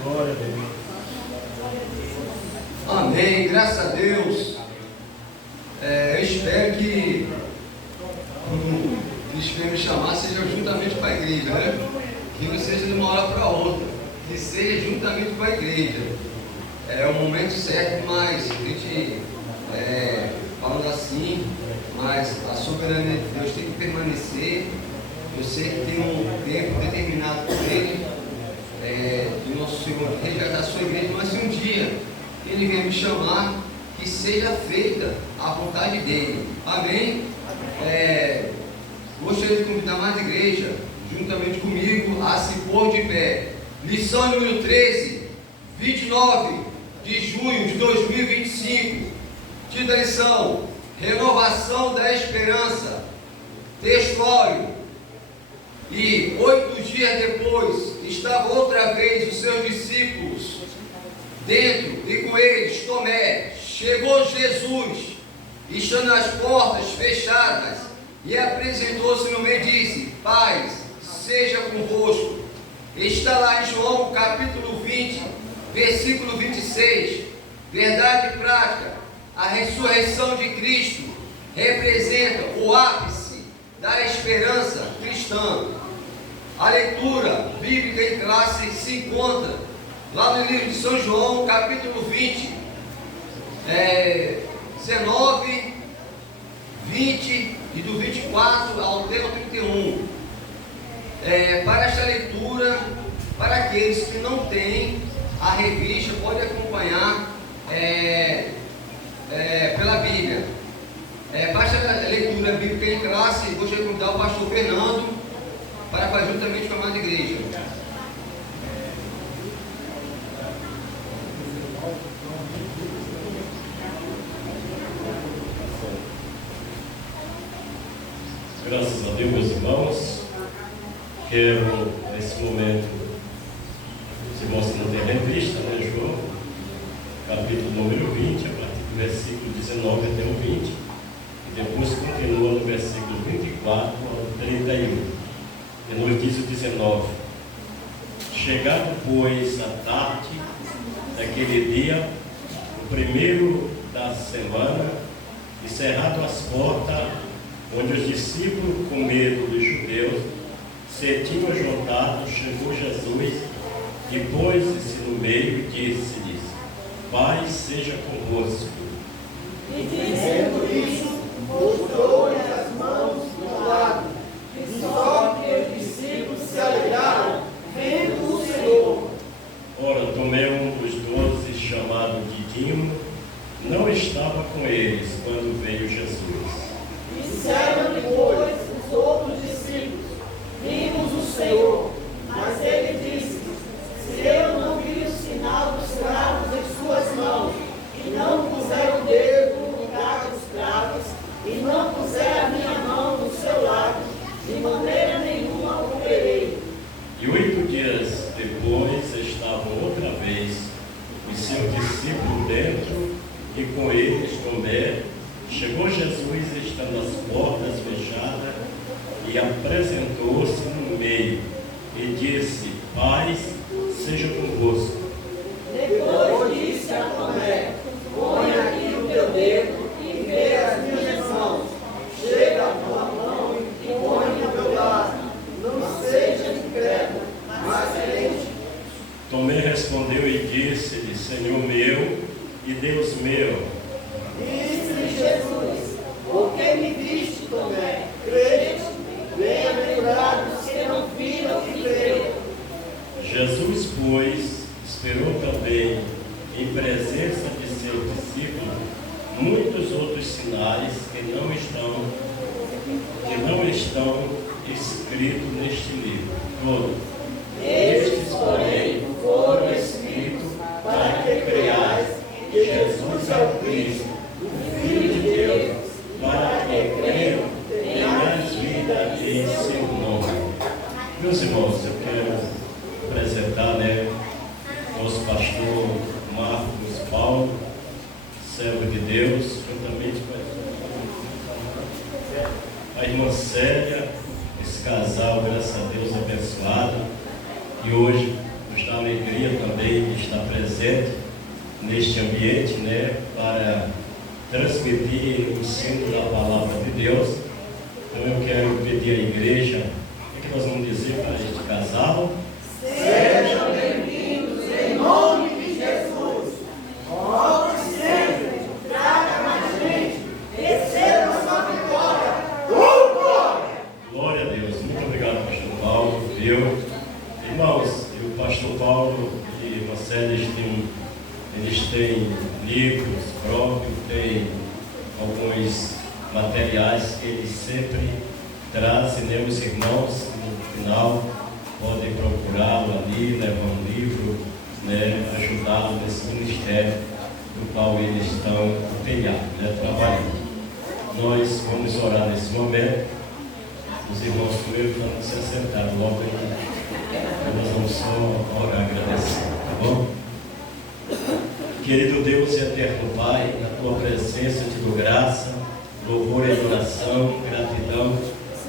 Glória a Deus. Amém, graças a Deus. Eu espero que o Espírito me chamar seja juntamente com a igreja, né? Que não seja de uma hora para outra, que seja juntamente com a igreja. É o momento certo, mas a gente falando assim, mas a soberania de Deus tem que permanecer. Eu sei que tem um tempo determinado por Ele, de nosso Senhor resgatar a sua igreja, mas se um dia Ele vier me chamar, que seja feita a vontade dEle. Amém? Gostaria de convidar mais a igreja, juntamente comigo, a se pôr de pé. Lição número 13, 29 de junho de 2025. Título da lição: Renovação da Esperança. Textuário: e 8 dias depois, estavam outra vez os seus discípulos dentro, e com eles Tomé. Chegou Jesus, estando as portas fechadas, e apresentou-se no meio e disse: paz seja convosco. Está lá em João capítulo 20, versículo 26. Verdade prática: a ressurreição de Cristo representa o ápice da esperança cristã. A leitura bíblica em classe se encontra lá no livro de São João, capítulo 20, 19, 20 e do 24 ao 31. Para esta leitura, para aqueles que não têm a revista, pode acompanhar pela Bíblia. Para esta leitura bíblica em classe, gostaria de convidar o pastor Fernando para fazer juntamente com a amada igreja. Graças a Deus, meus irmãos. Quero, nesse momento, os irmãos que não têm revista, né, João, capítulo número 20, a partir do versículo 19 até o 20, e depois continua no versículo 24 ao 31. E nos diz o 19: chegado, pois, a tarde daquele dia, o primeiro da semana, e cerrado as portas, onde os discípulos, com medo dos judeus, se tinham juntado, chegou Jesus e pôs-se no meio e disse-lhes: paz seja convosco. E dizendo isso, mostrou-lhe as mãos do lado, de sorte que os discípulos se alegraram, vendo o Senhor. Ora, Tomé, um dos 12, chamado Didimo, não estava com eles quando veio Jesus. Disseram depois os outros discípulos: vimos o Senhor. Mas ele disse: se eu não vi o sinal dos cravos em suas mãos, e não puser o dedo no lugar dos cravos, e não puser a minha mão no seu lado, de maneira nenhuma o verei. E 8 dias depois estavam outra vez os seus discípulos dentro, e com eles Tomé. Chegou Jesus, estando as portas fechadas, e apresentou-se no meio, e disse: paz seja convosco. Depois disse a Tomé: põe aqui o teu dedo e vê as minhas mãos. Chega a tua mão e põe no meu lado. Não seja incrédulo, mas crente. Tomé respondeu e disse-lhe: Senhor meu e Deus meu. Disse-lhe Jesus: por que me viste, Tomé? Creste? Bem-aventurados que não viram e creram. Jesus, pois, esperou também, em presença de seus discípulos, muitos outros sinais que não estão escritos neste livro todo. Estes, porém, foram escritos para que creiais que Jesus é o Cristo, o Filho de Deus, para que creiam tenhais vida em seu nome. Meus irmãos, eu quero apresentar, nosso pastor Marcos Paulo, servo de Deus, juntamente com a irmã Célia, esse casal, graças a Deus, abençoado. E hoje nos dá alegria também de estar presente neste ambiente, né, para transmitir o ensino da palavra de Deus. Então eu quero pedir à igreja, o que nós vamos dizer para este casal? Sejam bem-vindos em nome de Jesus. Volte sempre, traga mais gente, receba sua vitória. Glória! Glória a Deus. Muito obrigado, pastor Paulo. Viu? Irmãos, o pastor Paulo e Marcelo, eles têm livros próprios, têm alguns materiais que eles sempre trazem, né? Os irmãos, no final, podem procurá-lo ali, levar um livro, né? Ajudá-lo nesse ministério do qual eles estão empenhados, né? Trabalhando. Nós vamos orar nesse momento. Os irmãos primeiro vão se assentar logo aqui. Nós vamos só orar, agradecer, tá bom? Querido Deus e eterno Pai, na tua presença te dou graça, louvor e adoração, gratidão.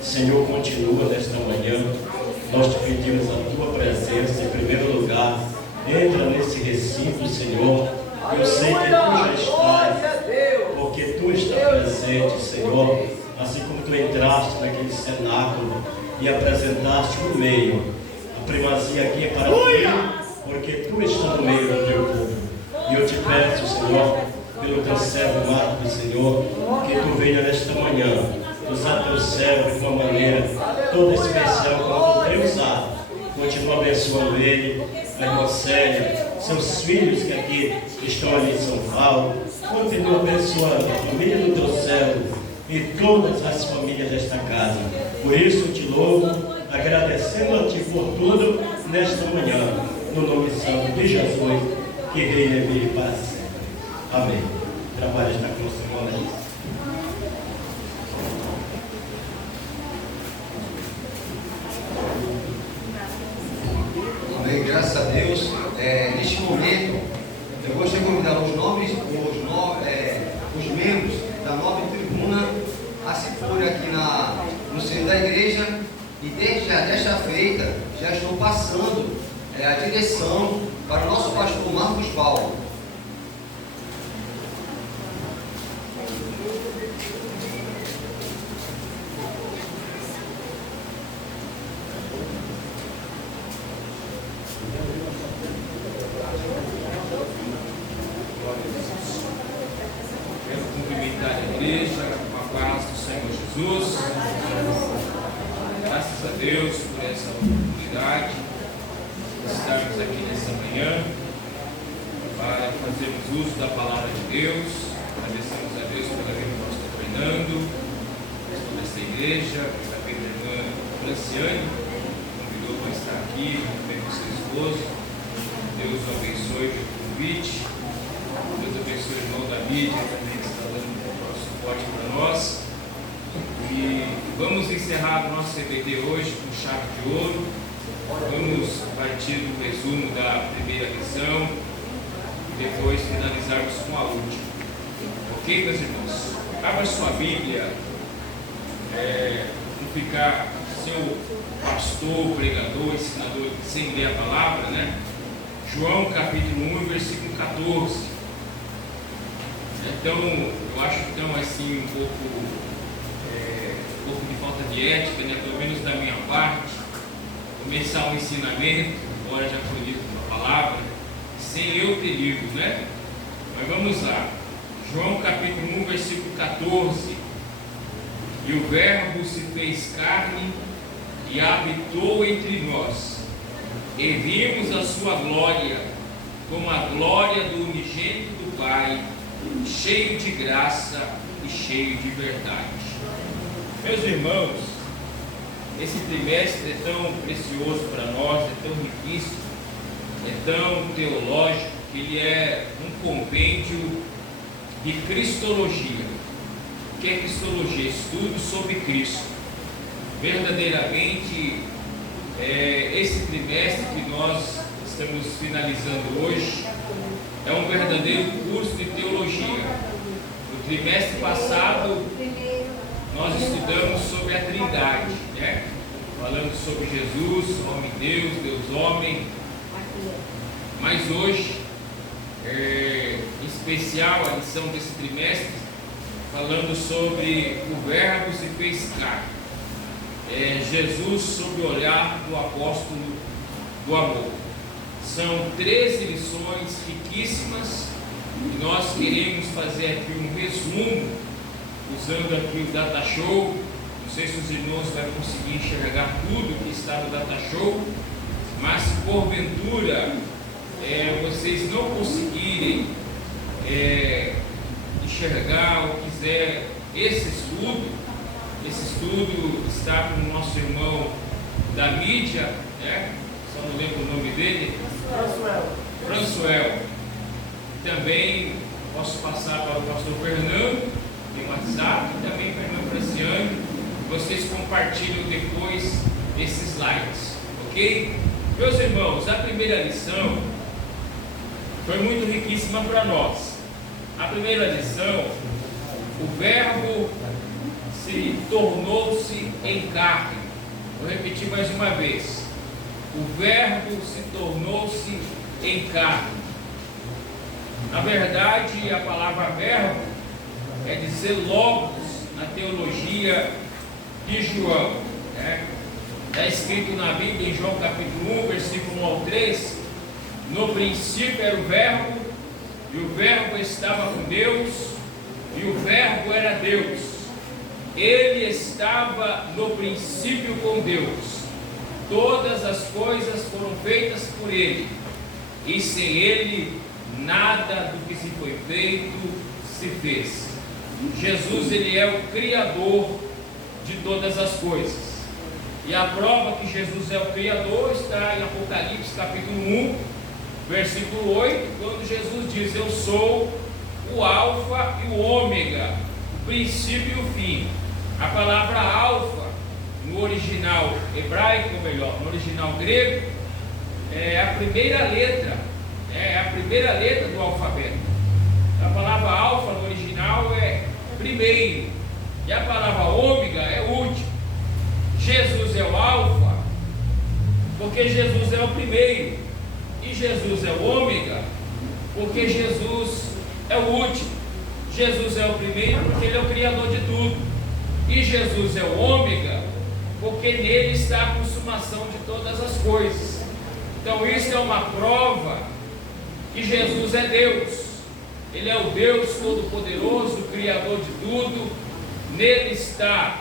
Senhor, continua nesta manhã. Nós te pedimos a tua presença em primeiro lugar. Entra nesse recinto, Senhor. Eu sei que tu já estás, porque tu estás presente, Senhor. Assim como tu entraste naquele cenáculo e apresentaste no meio. A primazia aqui é para ti, porque tu estás no meio do teu povo. E eu te peço, Senhor, pelo teu servo Marcos, Senhor, que tu venha nesta manhã, usar teu servo de uma maneira toda especial como tu tem usado. Continua abençoando ele, a irmã Célia, seus filhos que aqui estão ali em São Paulo. Continua abençoando a família do teu servo e todas as famílias desta casa. Por isso eu te louvo, agradecendo a ti por tudo nesta manhã, no nome santo de Jesus, que reina e vive para sempre. Amém. Trabalho está com você, irmão. Amém, graças a Deus. Neste momento, eu gostaria de convidar os membros da nova tribuna a se pôr aqui no centro da igreja. E desde esta feita, já estou passando a direção para o nosso pastor Marcos Paulo. Quero cumprimentar a igreja com a paz do Senhor Jesus. Graças a Deus por essa oportunidade de estarmos aqui nessa manhã para fazermos uso da palavra de Deus. Agradecemos a Deus pela vida do pastor Fernando, pastor dessa igreja, também da irmã Franciane, convidou para estar aqui, também com seu esposo. Deus o abençoe pelo convite. Deus abençoe o irmão David, que também está dando suporte para nós. E vamos encerrar o nosso CBD hoje com chave de ouro. Vamos partir do resumo da primeira lição e depois finalizarmos com a última. Ok, meus irmãos? Abra sua Bíblia, não ficar seu pastor, pregador, ensinador sem ler a palavra, né? João capítulo 1, versículo 14. Então, eu acho que então assim um pouco de falta de ética, né? Pelo menos da minha parte, começar um ensinamento, embora já foi dito uma palavra, sem eu ter lido, né? Mas vamos lá. João capítulo 1, versículo 14. E o Verbo se fez carne e habitou entre nós, e vimos a sua glória, como a glória do unigênito do Pai, cheio de graça e cheio de verdade. Meus irmãos, esse trimestre é tão precioso para nós, é tão riquíssimo, é tão teológico, que ele é um compêndio de cristologia. O que é cristologia? Estudo sobre Cristo. Verdadeiramente, esse trimestre que nós estamos finalizando hoje é um verdadeiro curso de teologia. No trimestre passado, nós estudamos sobre a Trindade, né? Falando sobre Jesus, homem-Deus, Deus-homem, Mas hoje, em especial, a lição desse trimestre, falando sobre o Verbo se fez carne. Jesus sob o olhar do apóstolo do amor. São 13 lições riquíssimas e nós queremos fazer aqui um resumo, usando aqui o Data Show. Não sei se os irmãos vão conseguir enxergar tudo que está no Data Show, mas se porventura vocês não conseguirem enxergar ou quiser esse estudo está com o nosso irmão da mídia, só não lembro o nome dele, Françoel. Também posso passar para o pastor Fernando, tem WhatsApp, e também para o irmão Franciano. Vocês compartilham depois esses slides, ok? Meus irmãos, a primeira lição foi muito riquíssima para nós. A primeira lição, o Verbo tornou-se em carne. Vou repetir mais uma vez. O Verbo se tornou-se em carne. Na verdade, a palavra verbo quer dizer logos na teologia de João. Está escrito na Bíblia, em João capítulo 1, versículo 1 ao 3, no princípio era o Verbo, e o Verbo estava com Deus, e o Verbo era Deus. Ele estava no princípio com Deus. Todas as coisas foram feitas por Ele, e sem Ele nada do que se foi feito se fez. Jesus, Ele é o Criador de todas as coisas. E a prova que Jesus é o Criador está em Apocalipse capítulo 1, versículo 8, quando Jesus diz: eu sou o Alfa e o Ômega, o princípio e o fim. A palavra alfa, no original hebraico, ou melhor, no original grego, é a primeira letra, do alfabeto. A palavra alfa no original é primeiro, e a palavra ômega é último. Jesus é o alfa, porque Jesus é o primeiro, e Jesus é o ômega, porque Jesus é o último. Jesus é o primeiro porque Ele é o Criador de tudo. E Jesus é o ômega, porque nele está a consumação de todas as coisas. Então isso é uma prova que Jesus é Deus. Ele é o Deus Todo-Poderoso, o Criador de tudo. Nele está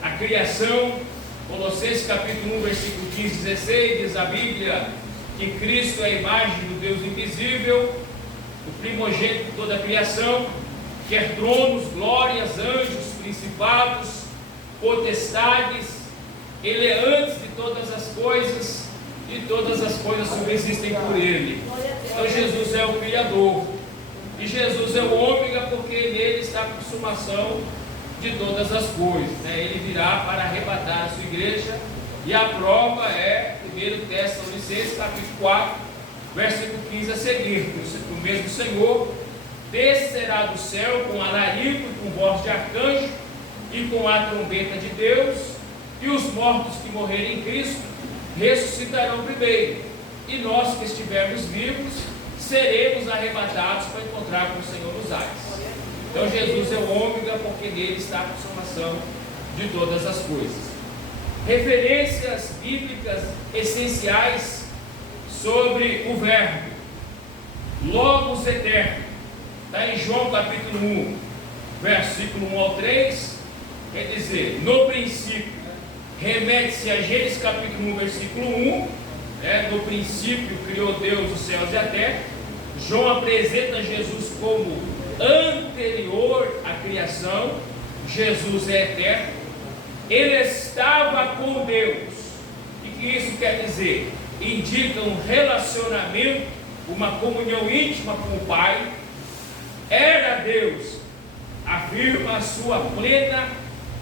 a criação. Colossenses capítulo 1, versículo 15 e 16, diz a Bíblia que Cristo é a imagem do Deus invisível, o primogênito de toda a criação, quer tronos, glórias, anjos, principados, potestades. Ele é antes de todas as coisas, e todas as coisas subsistem por Ele. Então Jesus é o Criador, e Jesus é o ômega, porque nele está a consumação de todas as coisas. Ele virá para arrebatar a sua igreja, e a prova é 1 Tessalonicenses capítulo 4, versículo 15 a seguir. O mesmo Senhor descerá do céu com alarido, com voz de arcanjo e com a trombeta de Deus, e os mortos que morrerem em Cristo ressuscitarão primeiro, e nós que estivermos vivos seremos arrebatados para encontrar com o Senhor nos ares. Então Jesus é o ômega, porque nele está a consumação de todas as coisas. Referências bíblicas essenciais sobre o Verbo. Logos eterno. Está em João capítulo 1, versículo 1 ao 3, quer dizer, no princípio, remete-se a Gênesis capítulo 1, versículo 1, no princípio criou Deus os céus e a terra. João apresenta Jesus como anterior à criação. Jesus é eterno, Ele estava com Deus. E que isso quer dizer? Indica um relacionamento, uma comunhão íntima com o Pai. Era Deus, afirma a sua plena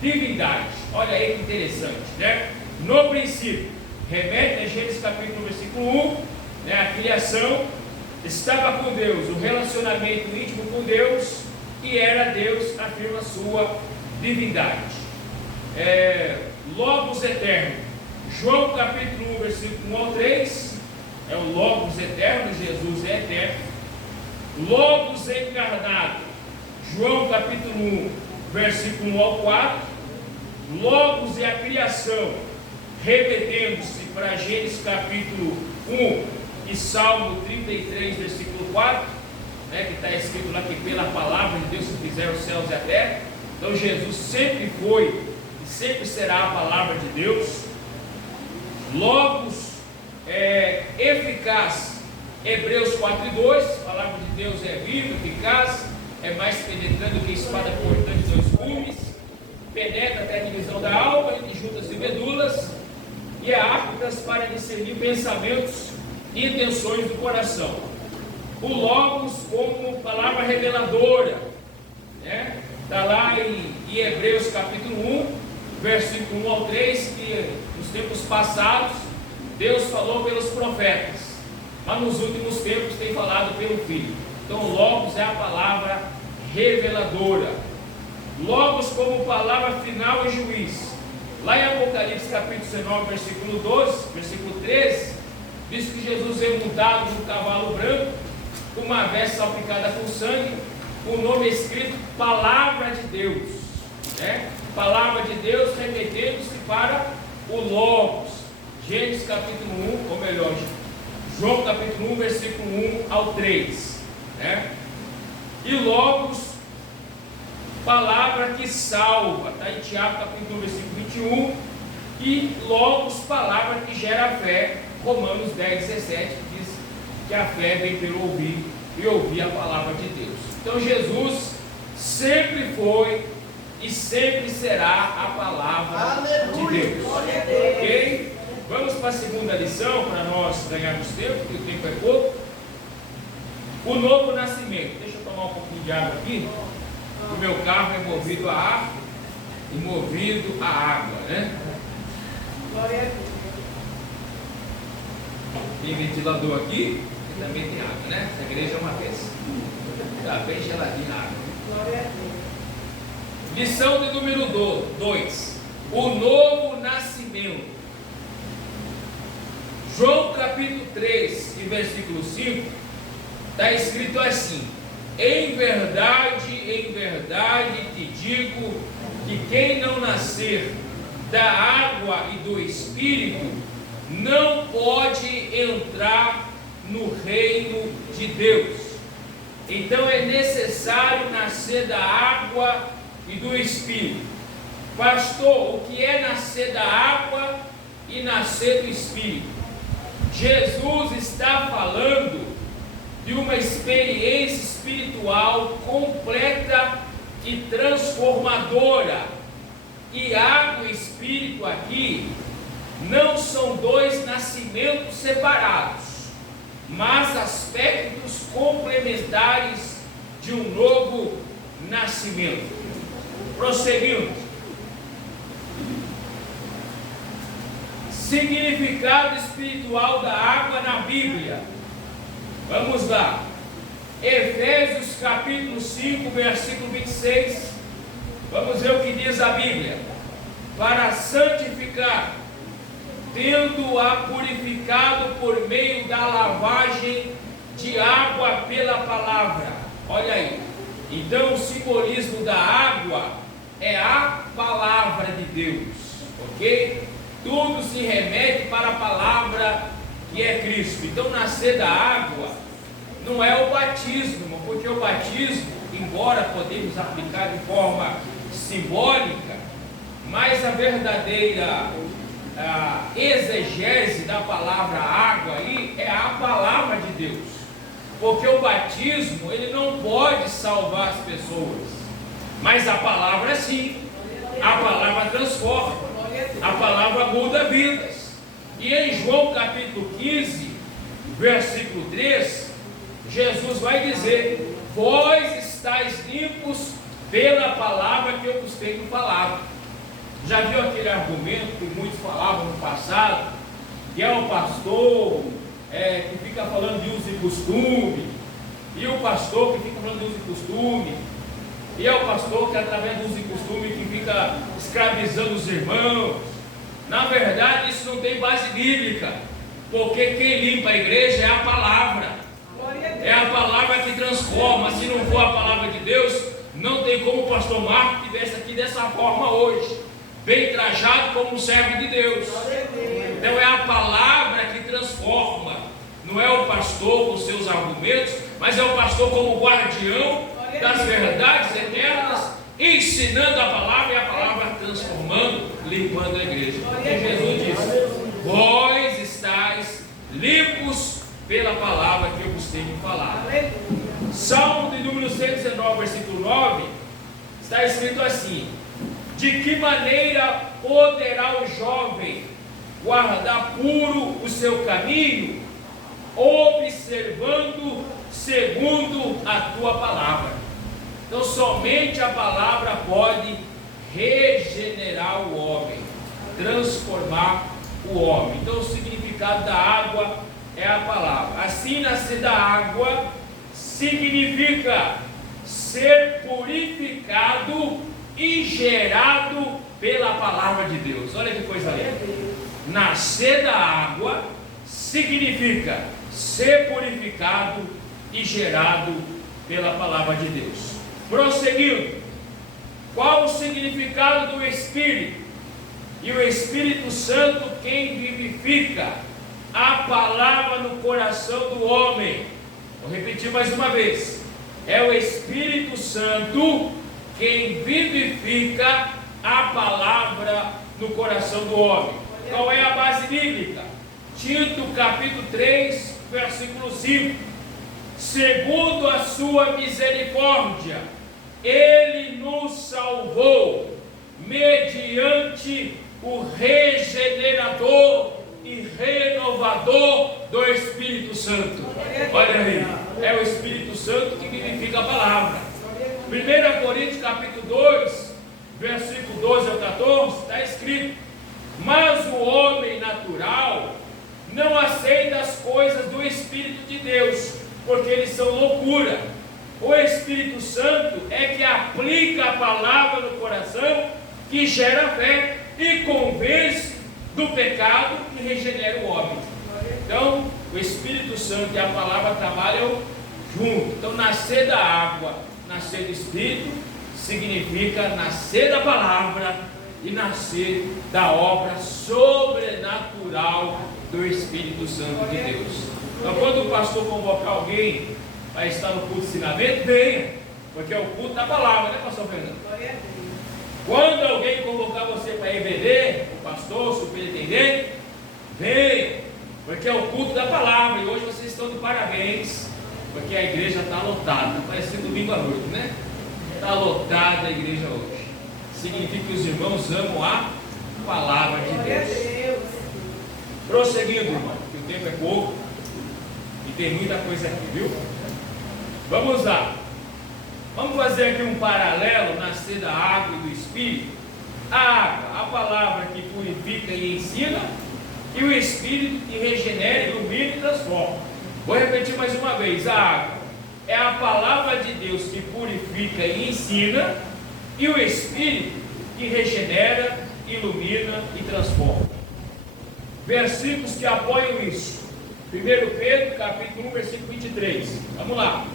divindade. Olha aí que interessante, No princípio, remete a Gênesis capítulo 1, versículo 1, a criação, estava com Deus, o relacionamento íntimo com Deus, e era Deus, afirma a sua divindade. Logos eterno, João capítulo 1, versículo 1 ao 3, é o Logos Logos encarnado, João capítulo 1, versículo 1 ao 4. Logos é a criação, remetendo-se para Gênesis capítulo 1 e Salmo 33, versículo 4, né, que está escrito lá que pela palavra de Deus se fizeram os céus e a terra. Então Jesus sempre foi e sempre será a palavra de Deus. Logos é eficaz, Hebreus 4:2, a palavra de Deus é viva, eficaz, é mais penetrante do que espada cortante de dois gumes, penetra até a divisão da alma, entre juntas e medulas, e é aptas para discernir pensamentos e intenções do coração. O Logos como palavra reveladora, né? Está lá em Hebreus capítulo 1, versículo 1 ao 3, que nos tempos passados Deus falou pelos profetas, mas nos últimos tempos tem falado pelo Filho. Então Logos é a palavra reveladora. Logos como palavra final e juiz. Lá em Apocalipse capítulo 19, versículo 12, versículo 13, diz que Jesus é montado num cavalo branco, com uma veste salpicada com sangue, com o nome escrito Palavra de Deus, né? Palavra de Deus remetendo-se para o Logos. Gênesis capítulo 1, ou melhor, João capítulo 1, versículo 1 ao 3, né? E Logos, palavra que salva, está em Tiago capítulo 1, versículo 21, e Logos, palavra que gera fé, Romanos 10, 17, que diz que a fé vem pelo ouvir e ouvir a palavra de Deus. Então Jesus sempre foi e sempre será a palavra de Deus. Ok? Vamos para a segunda lição, para nós ganharmos tempo, porque o tempo é pouco. O novo nascimento. Deixa eu tomar um pouquinho de água aqui. O meu carro é movido a ar e movido a água, né? Glória a Deus. Tem ventilador aqui e também tem água, né? Essa igreja é uma vez. Está bem geladinha a água. Glória a Deus. Lição de número 2. O novo nascimento. João capítulo 3 e versículo 5 está escrito assim: em verdade te digo que quem não nascer da água e do Espírito não pode entrar no reino de Deus. Então é necessário nascer da água e do Espírito. Pastor, o que é nascer da água e nascer do Espírito? Jesus está falando de uma experiência espiritual completa e transformadora. E água e Espírito aqui não são dois nascimentos separados, mas aspectos complementares de um novo nascimento. Prosseguindo. Significado espiritual da água na Bíblia. Vamos lá. Efésios capítulo 5, versículo 26. Vamos ver o que diz a Bíblia. Para santificar, tendo-a purificado por meio da lavagem de água pela palavra. Olha aí. Então o simbolismo da água é a palavra de Deus. Ok? Tudo se remete para a palavra que é Cristo. Então nascer da água não é o batismo, porque o batismo, embora podemos aplicar de forma simbólica, mas a verdadeira exegese da palavra água aí é a palavra de Deus. Porque o batismo, ele não pode salvar as pessoas, mas a palavra sim. A palavra transforma. A palavra muda vidas. E em João capítulo 15, versículo 3, Jesus vai dizer: vós estáis limpos pela palavra que eu vos tenho falado. Já viu aquele argumento que muitos falavam no passado, que é o pastor que fica falando de uso e costume, e o pastor que fica falando de uso e costume, e é o pastor que através do uso e costume que fica escravizando os irmãos. Na verdade isso não tem base bíblica, porque quem limpa a igreja é a palavra. É a palavra palavra que transforma. Se não for a palavra de Deus, não tem como o pastor Marco estivesse aqui dessa forma hoje, bem trajado como um servo de Deus. Então é a palavra que transforma. Não é o pastor com seus argumentos, mas é o pastor como guardião das verdades eternas, ensinando a palavra e a palavra transformando, limpando a igreja. Porque Jesus disse: vós estáis limpos pela palavra que eu vos tenho falado. Salmo de número 119, versículo 9, está escrito assim: de que maneira poderá o jovem guardar puro o seu caminho, observando segundo a tua palavra? Então somente a palavra pode regenerar o homem, transformar o homem. Então o significado da água é a palavra. Assim, nascer da água significa ser purificado e gerado pela palavra de Deus. Olha que coisa linda. Nascer da água significa ser purificado e gerado pela palavra de Deus. Prosseguindo, qual o significado do Espírito? E o Espírito Santo quem vivifica a palavra no coração do homem. Vou repetir mais uma vez: é o Espírito Santo quem vivifica a palavra no coração do homem. Qual é a base bíblica? Tito capítulo 3, versículo 5: segundo a sua misericórdia, Ele nos salvou mediante o regenerador e renovador do Espírito Santo. Olha aí, é o Espírito Santo que vivifica a palavra. 1 Coríntios capítulo 2, versículo 12 ao 14, está escrito: mas o homem natural não aceita as coisas do Espírito de Deus, porque eles são loucura. O Espírito Santo é que aplica a palavra no coração, que gera fé e convence do pecado e regenera o homem. Então, o Espírito Santo e a palavra trabalham junto. Então, nascer da água, nascer do Espírito, significa nascer da palavra e nascer da obra sobrenatural do Espírito Santo de Deus. Então, quando o pastor convocar alguém para estar no culto de ensinamento, venha, porque é o culto da palavra, né, pastor Fernando? Quando alguém convocar você para EBD, o pastor, o superintendente, venha, porque é o culto da palavra. E hoje vocês estão de parabéns, porque a igreja está lotada, parece domingo à noite, né? Está lotada a igreja hoje. Significa que os irmãos amam a palavra de Deus. Prosseguindo, irmão, que o tempo é pouco e tem muita coisa aqui, viu? Vamos lá. Vamos fazer aqui um paralelo, nascer da água e do Espírito. A água, a palavra que purifica e ensina, e o Espírito que regenera, ilumina e transforma. Vou repetir mais uma vez: a água é a palavra de Deus que purifica e ensina, e o Espírito que regenera, ilumina e transforma. Versículos que apoiam isso. 1 Pedro capítulo 1, versículo 23. Vamos lá.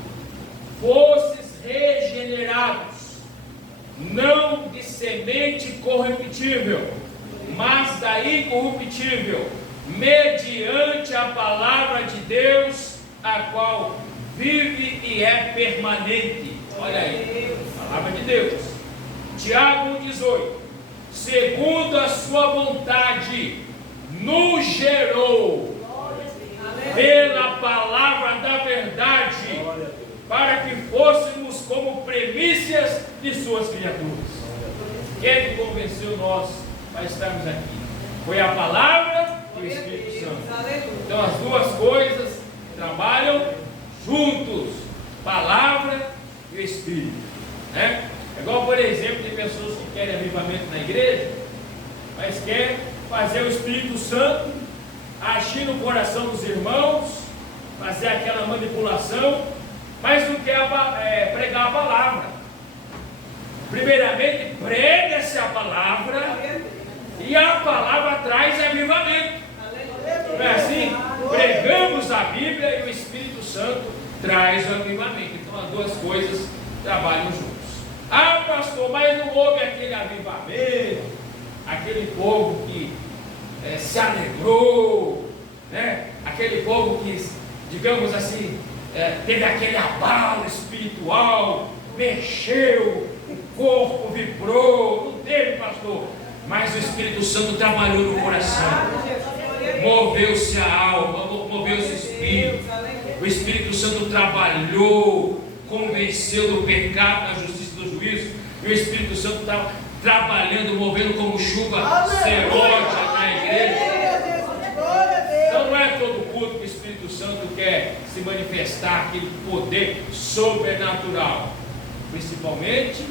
Fostes regenerados, não de semente corruptível, mas da incorruptível, mediante a palavra de Deus, a qual vive e é permanente. Olha aí, palavra de Deus. Tiago 1,18: segundo a sua vontade, nos gerou pela palavra da verdade, para que fôssemos como primícias de suas criaturas. Quem é que convenceu nós para estarmos aqui? Foi a palavra e o Espírito Santo. Então as duas coisas trabalham juntos, palavra e o Espírito, né? É igual, por exemplo, tem pessoas que querem avivamento na igreja, mas querem fazer o Espírito Santo agir no coração dos irmãos, fazer aquela manipulação, mas não quer pregar a palavra. Primeiramente, prega-se a palavra, e a palavra traz avivamento. Não é assim? Pregamos a Bíblia e o Espírito Santo traz o avivamento. Então as duas coisas trabalham juntos. Ah, pastor, mas não houve aquele avivamento, aquele povo que se alegrou, né? Aquele povo que, digamos assim, teve aquele abalo espiritual, mexeu, o corpo vibrou. Não teve, pastor, mas o Espírito Santo trabalhou no coração, moveu-se a alma, moveu-se o espírito. O Espírito Santo trabalhou, convenceu do pecado, da justiça e do juízo. E o Espírito Santo está trabalhando, movendo como chuva serôdia na igreja. Então não é todo culto que o Espírito Santo quer se manifestar, aquele poder sobrenatural. Principalmente,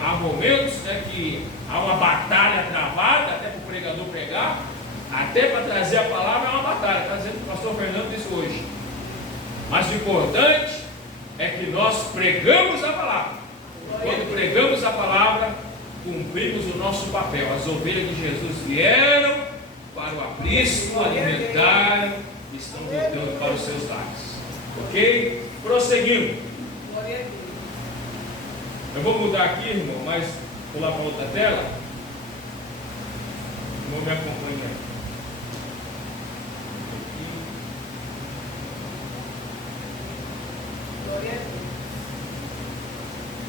há momentos, né, que há uma batalha travada, até para o pregador pregar, até para trazer a palavra é uma batalha. Está dizendo que o pastor Fernando disse hoje. Mas o importante é que nós pregamos a palavra. Quando pregamos a palavra, cumprimos o nosso papel. As ovelhas de Jesus vieram para o aprisco, alimentaram e estão voltando para os seus lares. Ok? Prosseguindo. Eu vou mudar aqui, irmão, mas vou lá para outra tela. Vou me acompanhar.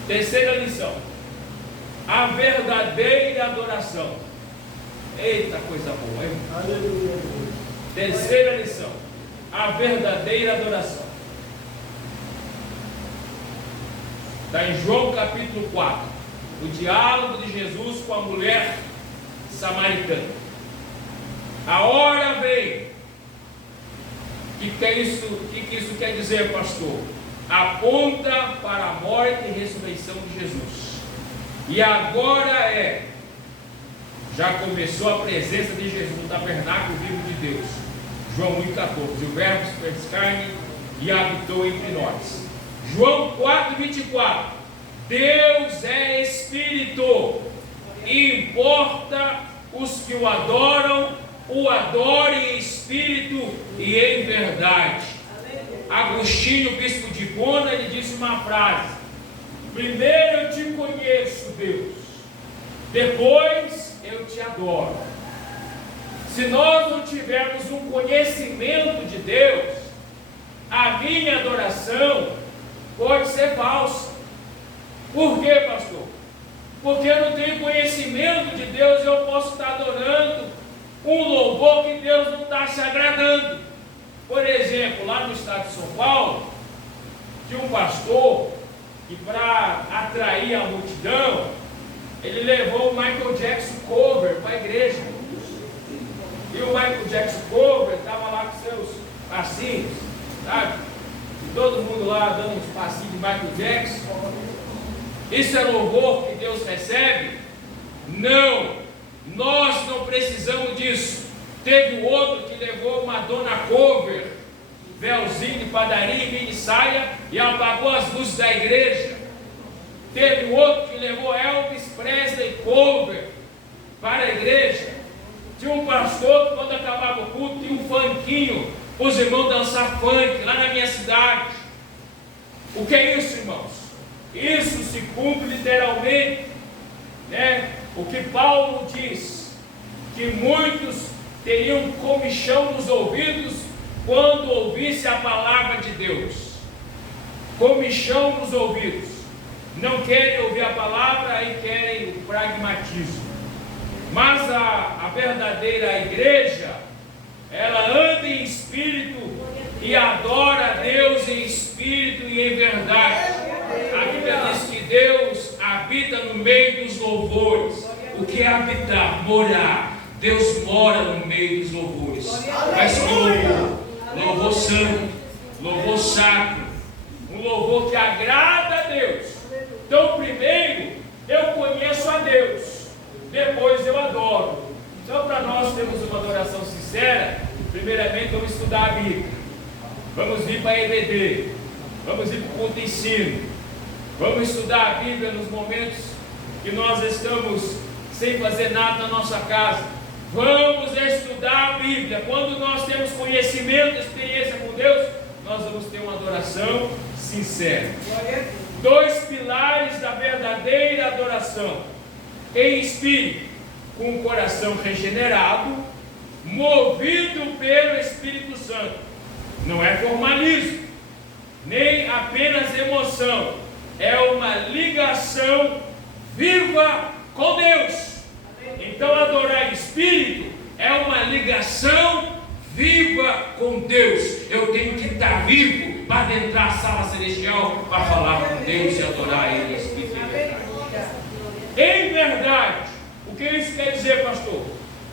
Terceira lição: a verdadeira adoração. Eita, coisa boa, hein? Aleluia. Terceira lição: a verdadeira adoração. Está em João capítulo 4, o diálogo de Jesus com a mulher samaritana. A hora vem. O que isso quer dizer, pastor? Aponta para a morte e ressurreição de Jesus. E agora já começou a presença de Jesus no tabernáculo vivo de Deus. João 1,14. O verbo se fez carne e habitou entre nós. João 4,24. Deus é Espírito, e importa os que o adorem em espírito e em verdade. Agostinho, bispo de Hipona, ele disse uma frase: primeiro eu te conheço, Deus, depois eu te adoro. Se nós não tivermos um conhecimento de Deus, a minha adoração pode ser falsa. Por quê, pastor? Porque eu não tenho conhecimento de Deus, eu posso estar adorando um louvor que Deus não está se agradando. Por exemplo, lá no estado de São Paulo, tinha um pastor que, para atrair a multidão, ele levou o Michael Jackson cover para a igreja. E o Michael Jackson cover estava lá com seus passinhos, sabe? E todo mundo lá dando uns passinhos de Michael Jackson. Isso é louvor que Deus recebe? Não, nós não precisamos disso. Teve outro que levou uma dona cover, véuzinho de padaria e mini saia, e apagou as luzes da igreja. Teve outro que levou Elvis Presley cover para a igreja. Tinha um pastor que, quando acabava o culto, tinha um funkinho para os irmãos dançar funk lá na minha cidade. O que é isso, irmãos? Isso se cumpre literalmente, né? O que Paulo diz, que muitos teriam comichão nos ouvidos quando ouvisse a palavra de Deus. Comichão nos ouvidos. Não querem ouvir a palavra e querem o pragmatismo. Mas a verdadeira igreja, ela anda em espírito e adora a Deus em espírito e em verdade. A Bíblia diz que Deus habita no meio dos louvores. O que é habitar? Morar. Deus mora no meio dos louvores. Mas que louvor? Louvor santo, louvor sacro, um louvor que agrada a Deus. Então, primeiro eu conheço a Deus, depois eu adoro. Então, para nós termos uma adoração sincera, primeiramente vamos estudar a Bíblia, vamos vir para a EBD, vamos ir para o culto de ensino, vamos estudar a Bíblia nos momentos que nós estamos sem fazer nada na nossa casa. Vamos estudar a Bíblia. Quando nós temos conhecimento, experiência com Deus, nós vamos ter uma adoração sincera. 2 pilares da verdadeira adoração: em espírito, com o coração regenerado, movido pelo Espírito Santo. Não é formalismo, nem apenas emoção, é uma ligação viva com Deus. Então, adorar em espírito é uma ligação viva com Deus. Eu tenho que estar vivo para adentrar a sala celestial, para falar com Deus e adorar Ele em espírito e verdade. Em verdade, o que isso quer dizer, pastor?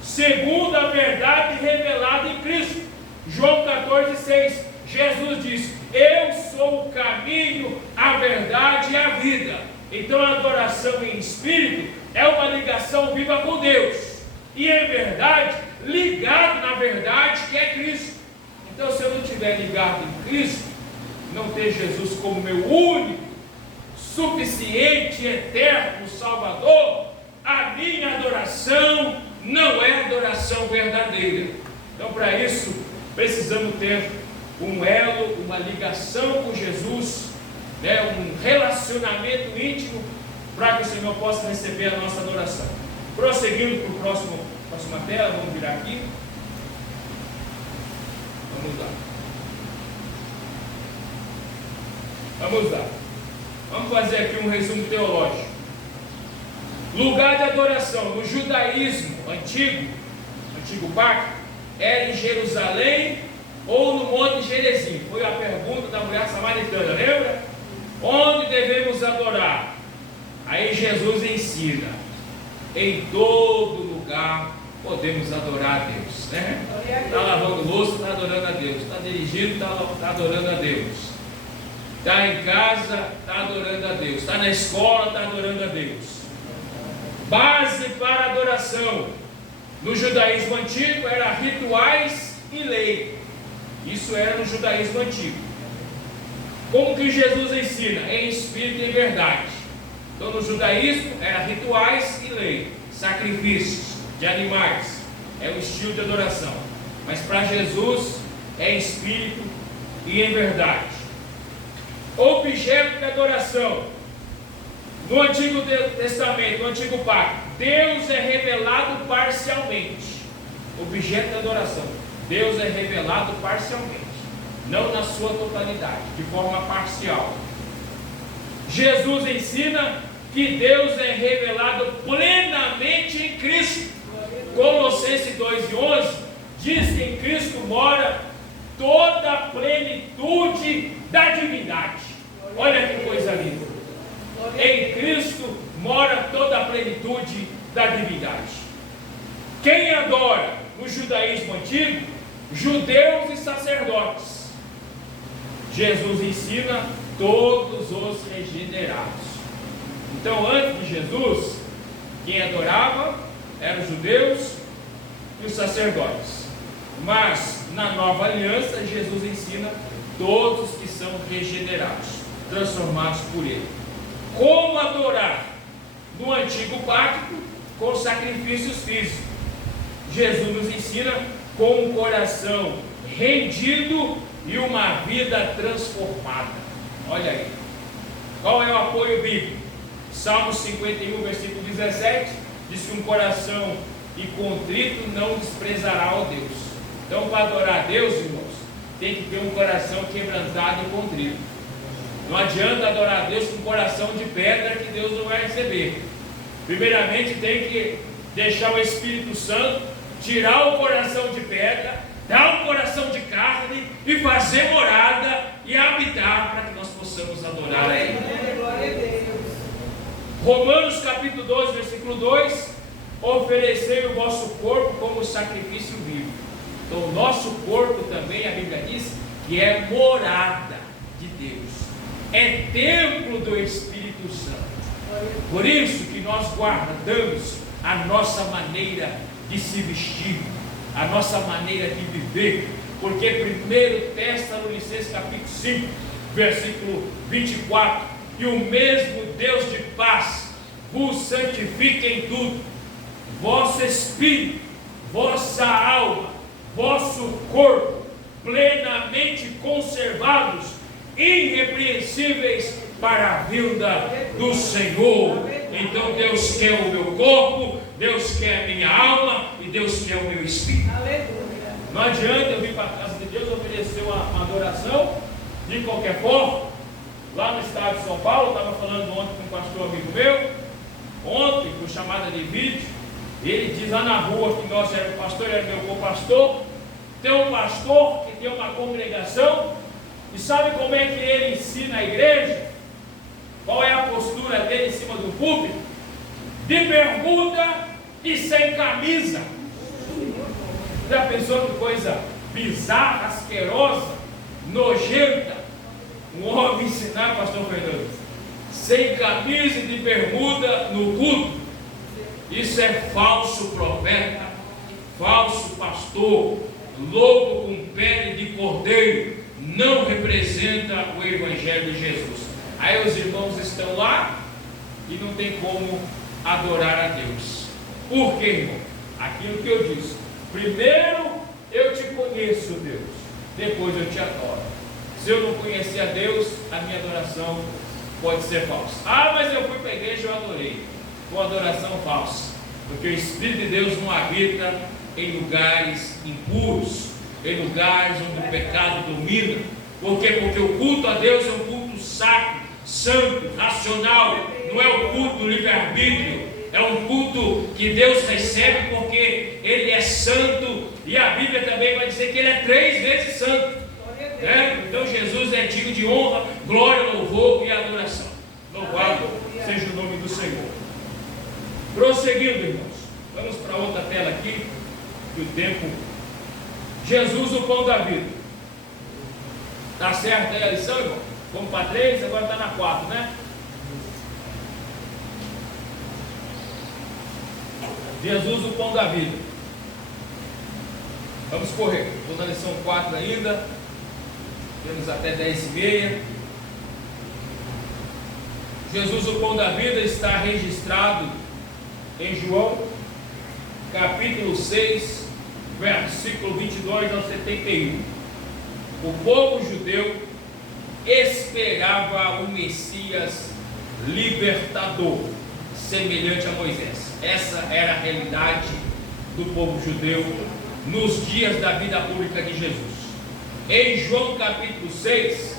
Segundo a verdade revelada em Cristo. João 14,6. Jesus diz: eu sou o caminho, a verdade e a vida. Então a adoração em espírito é uma ligação viva com Deus, e em verdade, ligado na verdade que é Cristo. Então, se eu não estiver ligado em Cristo, não ter Jesus como meu único, suficiente, eterno Salvador, a minha adoração não é adoração verdadeira. Então, para isso, precisamos ter um elo, uma ligação com Jesus, um relacionamento íntimo, para que o Senhor possa receber a nossa adoração. Prosseguindo para a próxima tela, vamos virar aqui. Vamos lá. Vamos fazer aqui um resumo teológico. Lugar de adoração no judaísmo antigo pacto, era em Jerusalém ou no Monte Gerizim. Foi a pergunta da mulher samaritana, lembra? Onde devemos adorar? Aí Jesus ensina: em todo lugar podemos adorar a Deus, né? Está lavando louça, está adorando a Deus. Está dirigindo, está adorando a Deus. Está em casa, está adorando a Deus. Está na escola, está adorando a Deus. Base para adoração no judaísmo antigo era rituais e lei. Isso era no judaísmo antigo. Como que Jesus ensina? Em espírito e em verdade. Então, no judaísmo era rituais e lei, sacrifícios de animais, é o estilo de adoração. Mas para Jesus é em espírito e em verdade. Objeto de adoração no Antigo Testamento, no Antigo Pacto, Deus é revelado parcialmente. Objeto de adoração, Deus é revelado parcialmente, não na sua totalidade, de forma parcial. Jesus ensina que Deus é revelado plenamente em Cristo. Colossenses 2:11 diz que em Cristo mora toda a plenitude da divindade. Olha que coisa linda. Em Cristo mora toda a plenitude da divindade. Quem adora no judaísmo antigo? Judeus e sacerdotes. Jesus ensina todos os regenerados. Então, antes de Jesus, quem adorava eram os judeus e os sacerdotes. Mas na nova aliança, Jesus ensina todos que são regenerados, transformados por Ele. Como adorar? No antigo pacto, com sacrifícios físicos. Jesus nos ensina com um coração rendido e uma vida transformada. Olha aí. Qual é o apoio bíblico? Salmo 51, versículo 17, diz que um coração e contrito não desprezará a Deus. Então, para adorar a Deus, irmãos, tem que ter um coração quebrantado e contrito. Não adianta adorar a Deus com um coração de pedra, que Deus não vai receber. Primeiramente, tem que deixar o Espírito Santo tirar o coração de pedra, dar um coração de carne e fazer morada e habitar, para que nós possamos adorar a Ele. Romanos capítulo 12, versículo 2: oferecei o vosso corpo como sacrifício vivo. Então, o nosso corpo também, a Bíblia diz que é morada de Deus, é templo do Espírito Santo. Por isso que nós guardamos a nossa maneira de se vestir, a nossa maneira de viver, porque 1 Tessalonicenses capítulo 5, versículo 24: e o mesmo Deus de paz vos santifique em tudo, vosso espírito, vossa alma, vosso corpo, plenamente conservados, irrepreensíveis para a vinda do Senhor. Então Deus quer o meu corpo, Deus quer a minha alma e Deus quer o meu espírito. Não adianta eu vir para a casa de Deus oferecer uma adoração de qualquer forma. Lá no estado de São Paulo, eu estava falando ontem com um pastor amigo meu, ontem, por chamada de vídeo, ele diz lá na rua que nós era o pastor, era meu co-pastor, tem um pastor que tem uma congregação, e sabe como é que ele ensina a igreja? Qual é a postura dele em cima do púlpito? De bermuda e sem camisa. Já pensou que coisa bizarra, asquerosa, nojenta? Um homem ensinar, pastor Fernando, sem camisa e de bermuda no culto. Isso é falso profeta, falso pastor, lobo com pele de cordeiro. Não representa o Evangelho de Jesus. Aí os irmãos estão lá e não tem como adorar a Deus. Por quê, irmão? Aquilo que eu disse: primeiro eu te conheço, Deus, depois eu te adoro. Se eu não conhecer a Deus, a minha adoração pode ser falsa. Ah, mas eu fui para a igreja e eu adorei. Com adoração falsa, porque o Espírito de Deus não habita em lugares impuros, em lugares onde o pecado domina. Por quê? Porque o culto a Deus é um culto sacro, santo, racional. Não é o culto do livre-arbítrio. É um culto que Deus recebe porque Ele é santo. E a Bíblia também vai dizer que Ele é 3 vezes santo. Então Jesus é digno de honra, glória, louvor e adoração. Louvado seja o nome do Senhor. Prosseguindo, irmãos, vamos para outra tela aqui, que o tempo. Jesus, o pão da vida. Está certo aí a lição, irmão? Vamos para 3, agora está na 4, né? Jesus, o pão da vida. Vamos correr. Estou na lição 4 ainda. Temos até 10h30. Jesus, o pão da vida, está registrado em João, capítulo 6, versículo 22 ao 71. O povo judeu esperava o Messias libertador, semelhante a Moisés. Essa era a realidade do povo judeu nos dias da vida pública de Jesus. Em João capítulo 6,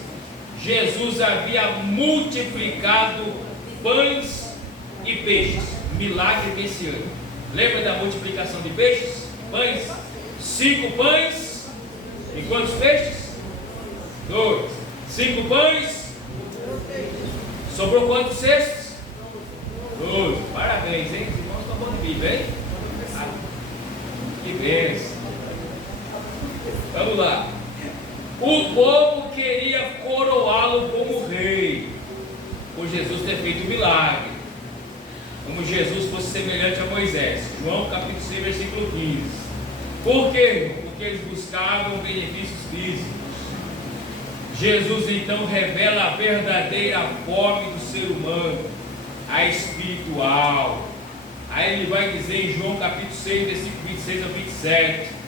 Jesus havia multiplicado pães e peixes, milagre messiânico. Lembra da multiplicação de peixes? Pães, 5 pães e quantos peixes? 2. 5 pães, sobrou quantos cestos? 12. Parabéns, hein? Os irmãos estão bom de Bíblia, hein? Que bênção. Vamos lá. O povo queria coroá-lo como rei, por Jesus ter feito um milagre, como Jesus fosse semelhante a Moisés. João capítulo 6, versículo 15. Por quê? Porque eles buscavam benefícios físicos. Jesus então revela a verdadeira fome do ser humano, a espiritual. Aí ele vai dizer em João capítulo 6, versículo 26 ao 27: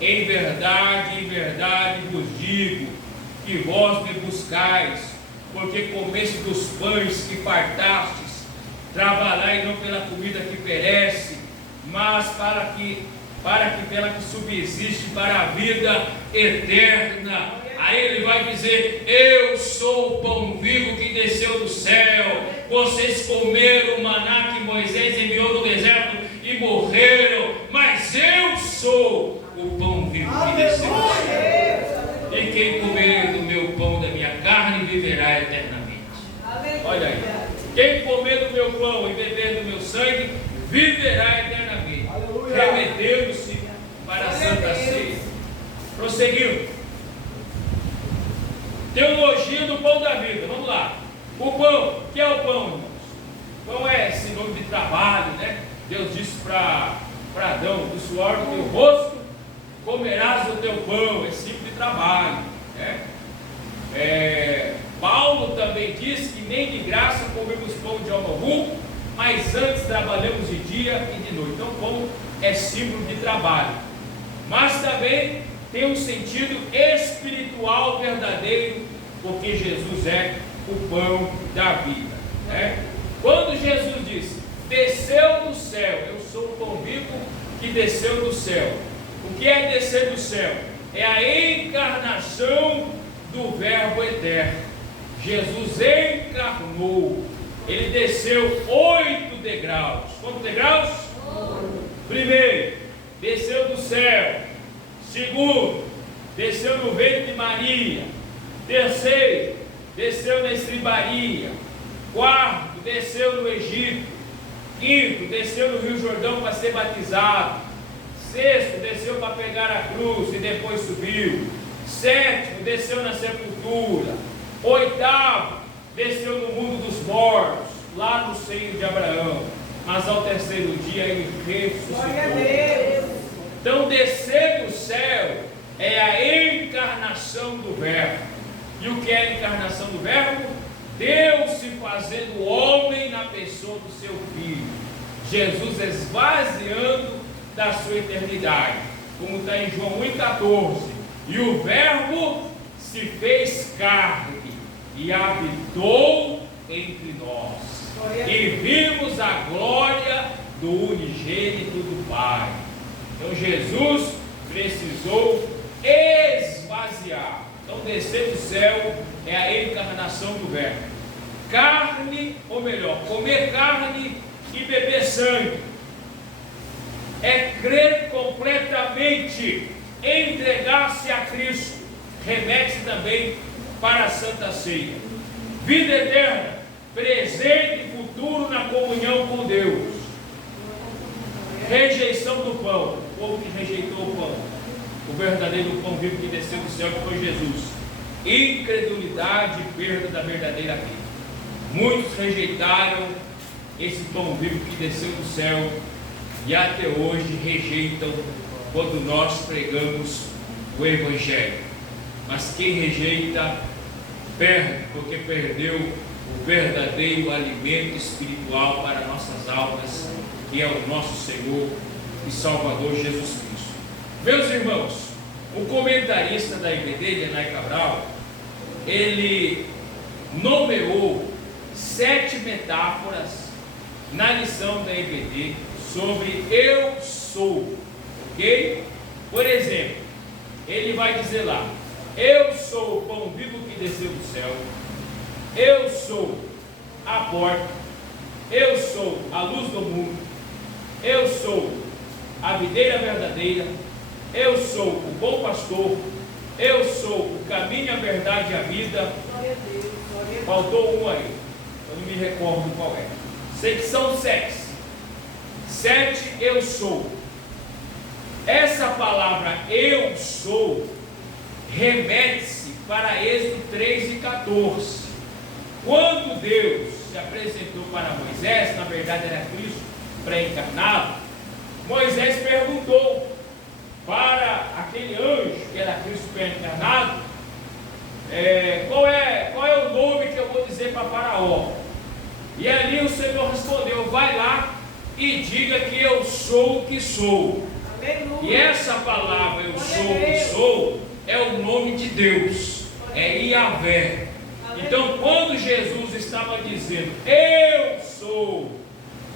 em verdade vos digo, que vós me buscais, porque comeste dos pães que fartastes, trabalhai não pela comida que perece, mas para que pela que subsiste para a vida eterna. Aí ele vai dizer: eu sou o pão vivo que desceu do céu. Vocês comeram o maná que Moisés enviou no deserto e morreram, mas eu sou o pão vivo que desceu do céu. E quem comer do meu pão, da minha carne, viverá eternamente. Olha aí, quem comer do meu pão e beber do meu sangue, viverá eternamente, remetendo-se para a Santa Ceia. Prosseguindo, teologia do pão da vida. Vamos lá. O pão, o que é o pão, irmãos? O pão é sinônimo de trabalho, né? Deus disse para Adão: do suor do teu rosto comerás o teu pão. É símbolo de trabalho, né? Paulo também diz que nem de graça comemos pão de homem algum, mas antes trabalhamos de dia e de noite. Então, pão é símbolo de trabalho. Mas também tem um sentido espiritual verdadeiro, porque Jesus é o pão da vida, né? Quando Jesus disse, desceu do céu, eu sou o pão vivo que desceu do céu. O que é descer do céu? É a encarnação do Verbo eterno. Jesus encarnou, ele desceu 8 degraus. Quantos degraus? 8. Primeiro, desceu do céu. Segundo, desceu no ventre de Maria. Terceiro, desceu na estribaria. Quarto, desceu no Egito. Quinto, desceu no Rio Jordão para ser batizado. Sexto, desceu para pegar a cruz e depois subiu. Sétimo, desceu na sepultura. Oitavo, desceu no mundo dos mortos, lá no seio de Abraão. Mas ao terceiro dia ele ressuscitou. Então descer do céu é a encarnação do Verbo. E o que é a encarnação do Verbo? Deus se fazendo homem na pessoa do seu Filho. Jesus esvaziando da sua eternidade. Como está em João 1,14. E o Verbo se fez carne e habitou entre nós. E vimos a glória do unigênito do Pai. Então Jesus precisou esvaziar. Então descer do céu é a encarnação do Verbo. Carne, ou melhor, comer carne e beber sangue é crer completamente, entregar-se a Cristo. Remete também para a Santa Ceia. Vida eterna, presente e futuro na comunhão com Deus. Rejeição do pão, o povo que rejeitou o pão, o verdadeiro pão vivo que desceu do céu, que foi Jesus. Incredulidade e perda da verdadeira vida. Muitos rejeitaram esse pão vivo que desceu do céu e até hoje rejeitam quando nós pregamos o Evangelho. Mas quem rejeita, perde, porque perdeu o verdadeiro alimento espiritual para nossas almas, que é o nosso Senhor e Salvador Jesus Cristo. Meus irmãos, o comentarista da IBD, Lenay Cabral, ele nomeou 7 metáforas na lição da IBD sobre eu sou, ok? Por exemplo, ele vai dizer lá, eu sou o pão vivo que desceu do céu, eu sou a porta, eu sou a luz do mundo, eu sou a videira verdadeira, eu sou o bom pastor, eu sou o caminho, a verdade e a vida. Faltou um aí, eu não me recordo qual é. Sei que são 7. 7 eu sou. Essa palavra eu sou remete-se para Êxodo 3:14. Quando Deus se apresentou para Moisés, na verdade era Cristo pré-encarnado, Moisés perguntou para aquele anjo que era Cristo pré-encarnado, qual é o nome que eu vou dizer para Faraó? E ali o Senhor respondeu, vai lá e diga que eu sou o que sou. Aleluia. E essa palavra eu sou o que sou é o nome de Deus, é Yahvé. Então quando Jesus estava dizendo, eu sou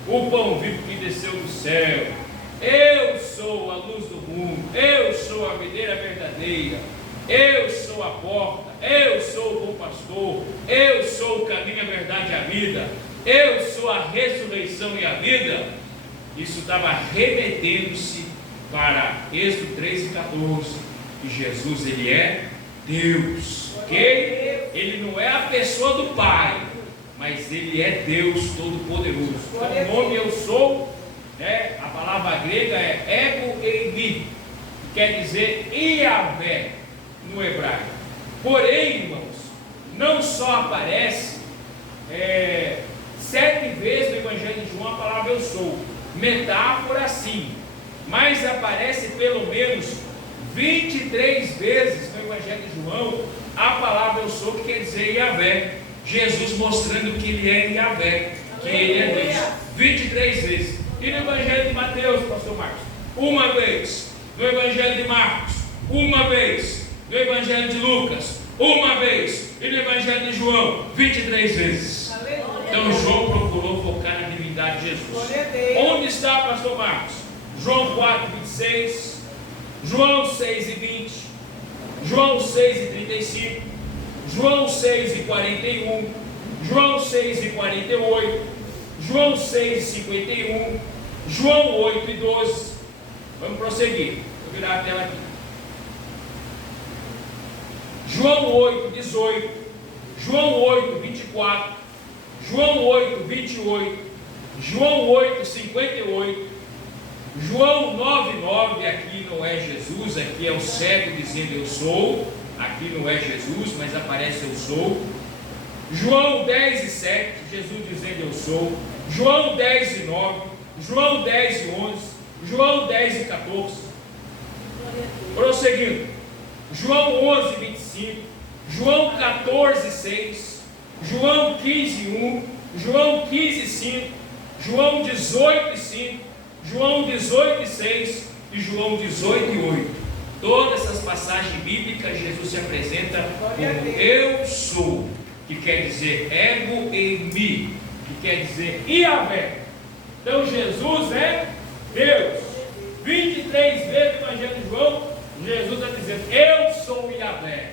o pão vivo que desceu do céu, eu sou a luz do mundo, eu sou a videira verdadeira, eu sou a porta, eu sou o bom pastor, eu sou o caminho, a verdade e a vida, eu sou a ressurreição e a vida, isso estava remetendo-se para Êxodo 3:14, que Jesus ele é Deus, ok? Ele não é a pessoa do Pai, mas ele é Deus Todo-Poderoso. Então o nome eu sou, a palavra grega é ego eimi, que quer dizer Yahvé no hebraico. Porém, irmãos, não só aparece 7 vezes no Evangelho de João a palavra eu sou, metáfora sim, mas aparece pelo menos 23 vezes no Evangelho de João a palavra eu sou, que quer dizer Yahvé. Jesus mostrando que ele é Yahvé, que ele é Deus, 23 vezes. E no Evangelho de Mateus, pastor Marcos, uma vez. No Evangelho de Marcos, uma vez no Evangelho de Lucas, uma vez, e no Evangelho de João, 23 vezes. Então João procurou focar na divindade de Jesus. Onde está, pastor Marcos? João 4, 26, João 6 e 20, João 6 e 35, João 6 e 41, João 6 e 48, João 6 e 51, João 8 e 12. Vamos prosseguir. Vou virar a tela aqui. João 8, 18, João 8, 24, João 8, 28, João 8, 58, João 9, 9, aqui não é Jesus, aqui é o cego dizendo eu sou, aqui não é Jesus, mas aparece eu sou. João 10 e 7, Jesus dizendo eu sou. João 10 e 9, João 10 e 11, João 10 e 14. Prosseguindo, João 11, 25, João 14, 6, João 15, 1, João 15, 5, João 18, 5, João 18, 6 e João 18, 8. Todas essas passagens bíblicas, Jesus se apresenta como eu sou, que quer dizer ego em mim, que quer dizer Yahvé. Então Jesus é Deus. 23 vezes no Evangelho de João, Jesus está dizendo, eu sou Yahvé,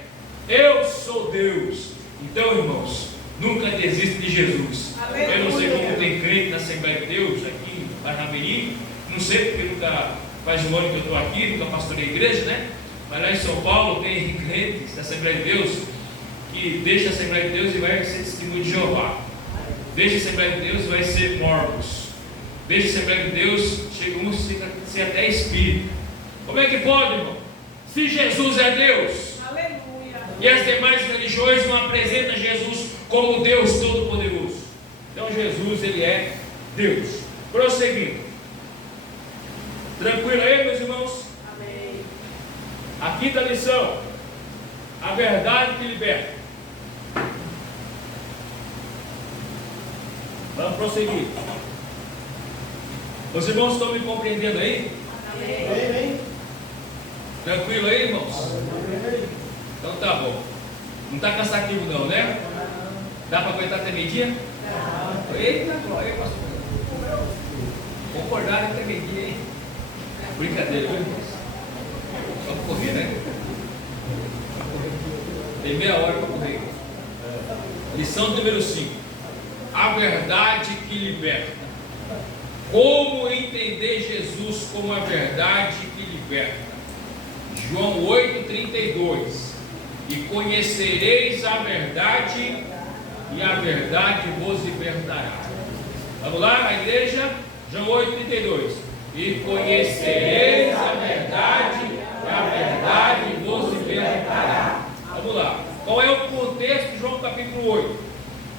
eu sou Deus. Então, irmãos, nunca desista de Jesus. Aleluia. Eu não sei como tem crente na Assembleia de Deus, aqui em Parnamirim, não sei porque nunca faz um ano que eu estou aqui, nunca pastorei a igreja, né? Mas lá em São Paulo tem crentes da Assembleia de Deus que deixa a Assembleia de Deus e vai ser testemunho de Jeová. Deixa a Assembleia de Deus e vai ser mormos. Deixa a Assembleia de Deus, chega um a ser até espírito. Como é que pode, irmão? Se Jesus é Deus, aleluia, e as demais religiões não apresentam Jesus como Deus Todo-Poderoso. Então Jesus, Ele é Deus. Prosseguindo. Tranquilo aí, meus irmãos? Amém. A quinta lição: a verdade que liberta. Vamos prosseguir. Os irmãos estão me compreendendo aí? Amém. Tranquilo aí, irmãos? Então tá bom. Não está cansativo não, né? Dá para aguentar até meio-dia? Não. Eita, glória, pastor. Concordaram até meio-dia, hein? Brincadeira, viu, irmãos? Vamos correr, né? Tem meia hora para correr. Lição número 5. A verdade que liberta. Como entender Jesus como a verdade que liberta? João 8,32. E conhecereis a verdade, e a verdade vos libertará. Vamos lá, a igreja? João 8,32. E conhecereis a verdade, e a verdade vos libertará. Vamos lá. Qual é o contexto de João capítulo 8?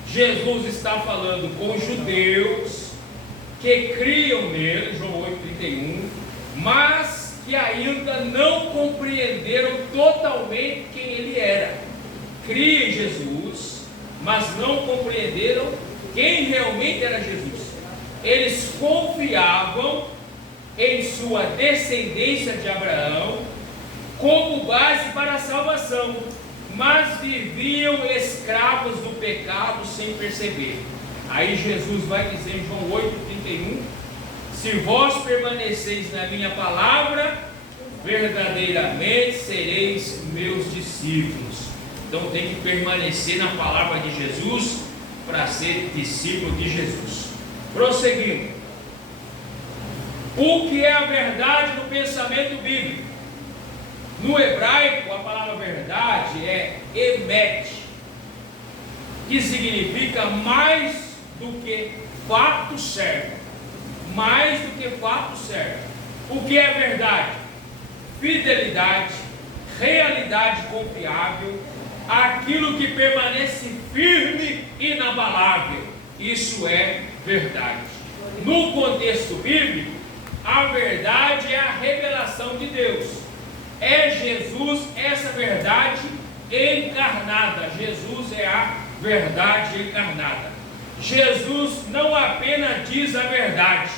Jesus está falando com judeus que criam nele, João 8,31, mas que ainda não compreenderam totalmente quem ele era. Criam em Jesus, mas não compreenderam quem realmente era Jesus. Eles confiavam em sua descendência de Abraão como base para a salvação, mas viviam escravos do pecado sem perceber. Aí Jesus vai dizer em João 8,31: se vós permaneceis na minha palavra, verdadeiramente sereis meus discípulos. Então tem que permanecer na palavra de Jesus para ser discípulo de Jesus. Prosseguindo. O que é a verdade no pensamento bíblico? No hebraico, a palavra verdade é emet, que significa mais do que fato certo. Mais do que fato certo. O que é verdade? Fidelidade, realidade confiável, aquilo que permanece firme e inabalável. Isso é verdade. No contexto bíblico, a verdade é a revelação de Deus. É Jesus essa verdade encarnada. Jesus é a verdade encarnada. Jesus não apenas diz a verdade,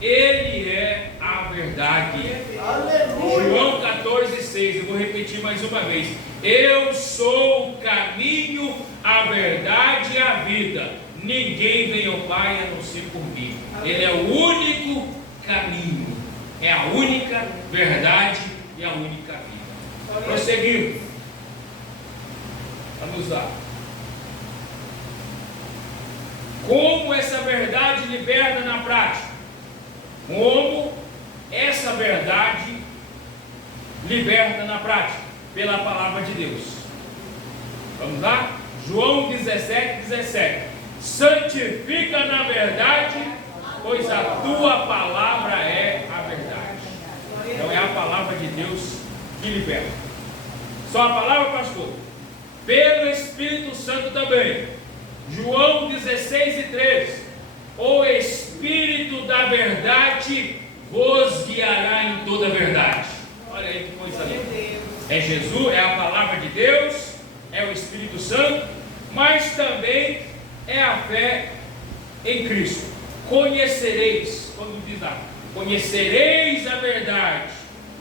Ele é a a verdade. Aleluia. João 14,6, eu vou repetir mais uma vez. Eu sou o caminho, a verdade e a vida. Ninguém vem ao Pai a não ser por mim. Ele é o único caminho, é a única verdade e a única vida. Prosseguindo. Vamos lá. Como essa verdade liberta na prática? Como essa verdade liberta na prática? Pela palavra de Deus. Vamos lá? João 17:17. Santifica na verdade, pois a tua palavra é a verdade. Então é a palavra de Deus que liberta. Só a palavra, pastor? Pelo Espírito Santo também. João 16:3. O Espírito da verdade vos guiará em toda a verdade. Olha aí que coisa linda. É Jesus, é a palavra de Deus, é o Espírito Santo, mas também é a fé em Cristo. Conhecereis, quando diz lá, conhecereis a verdade,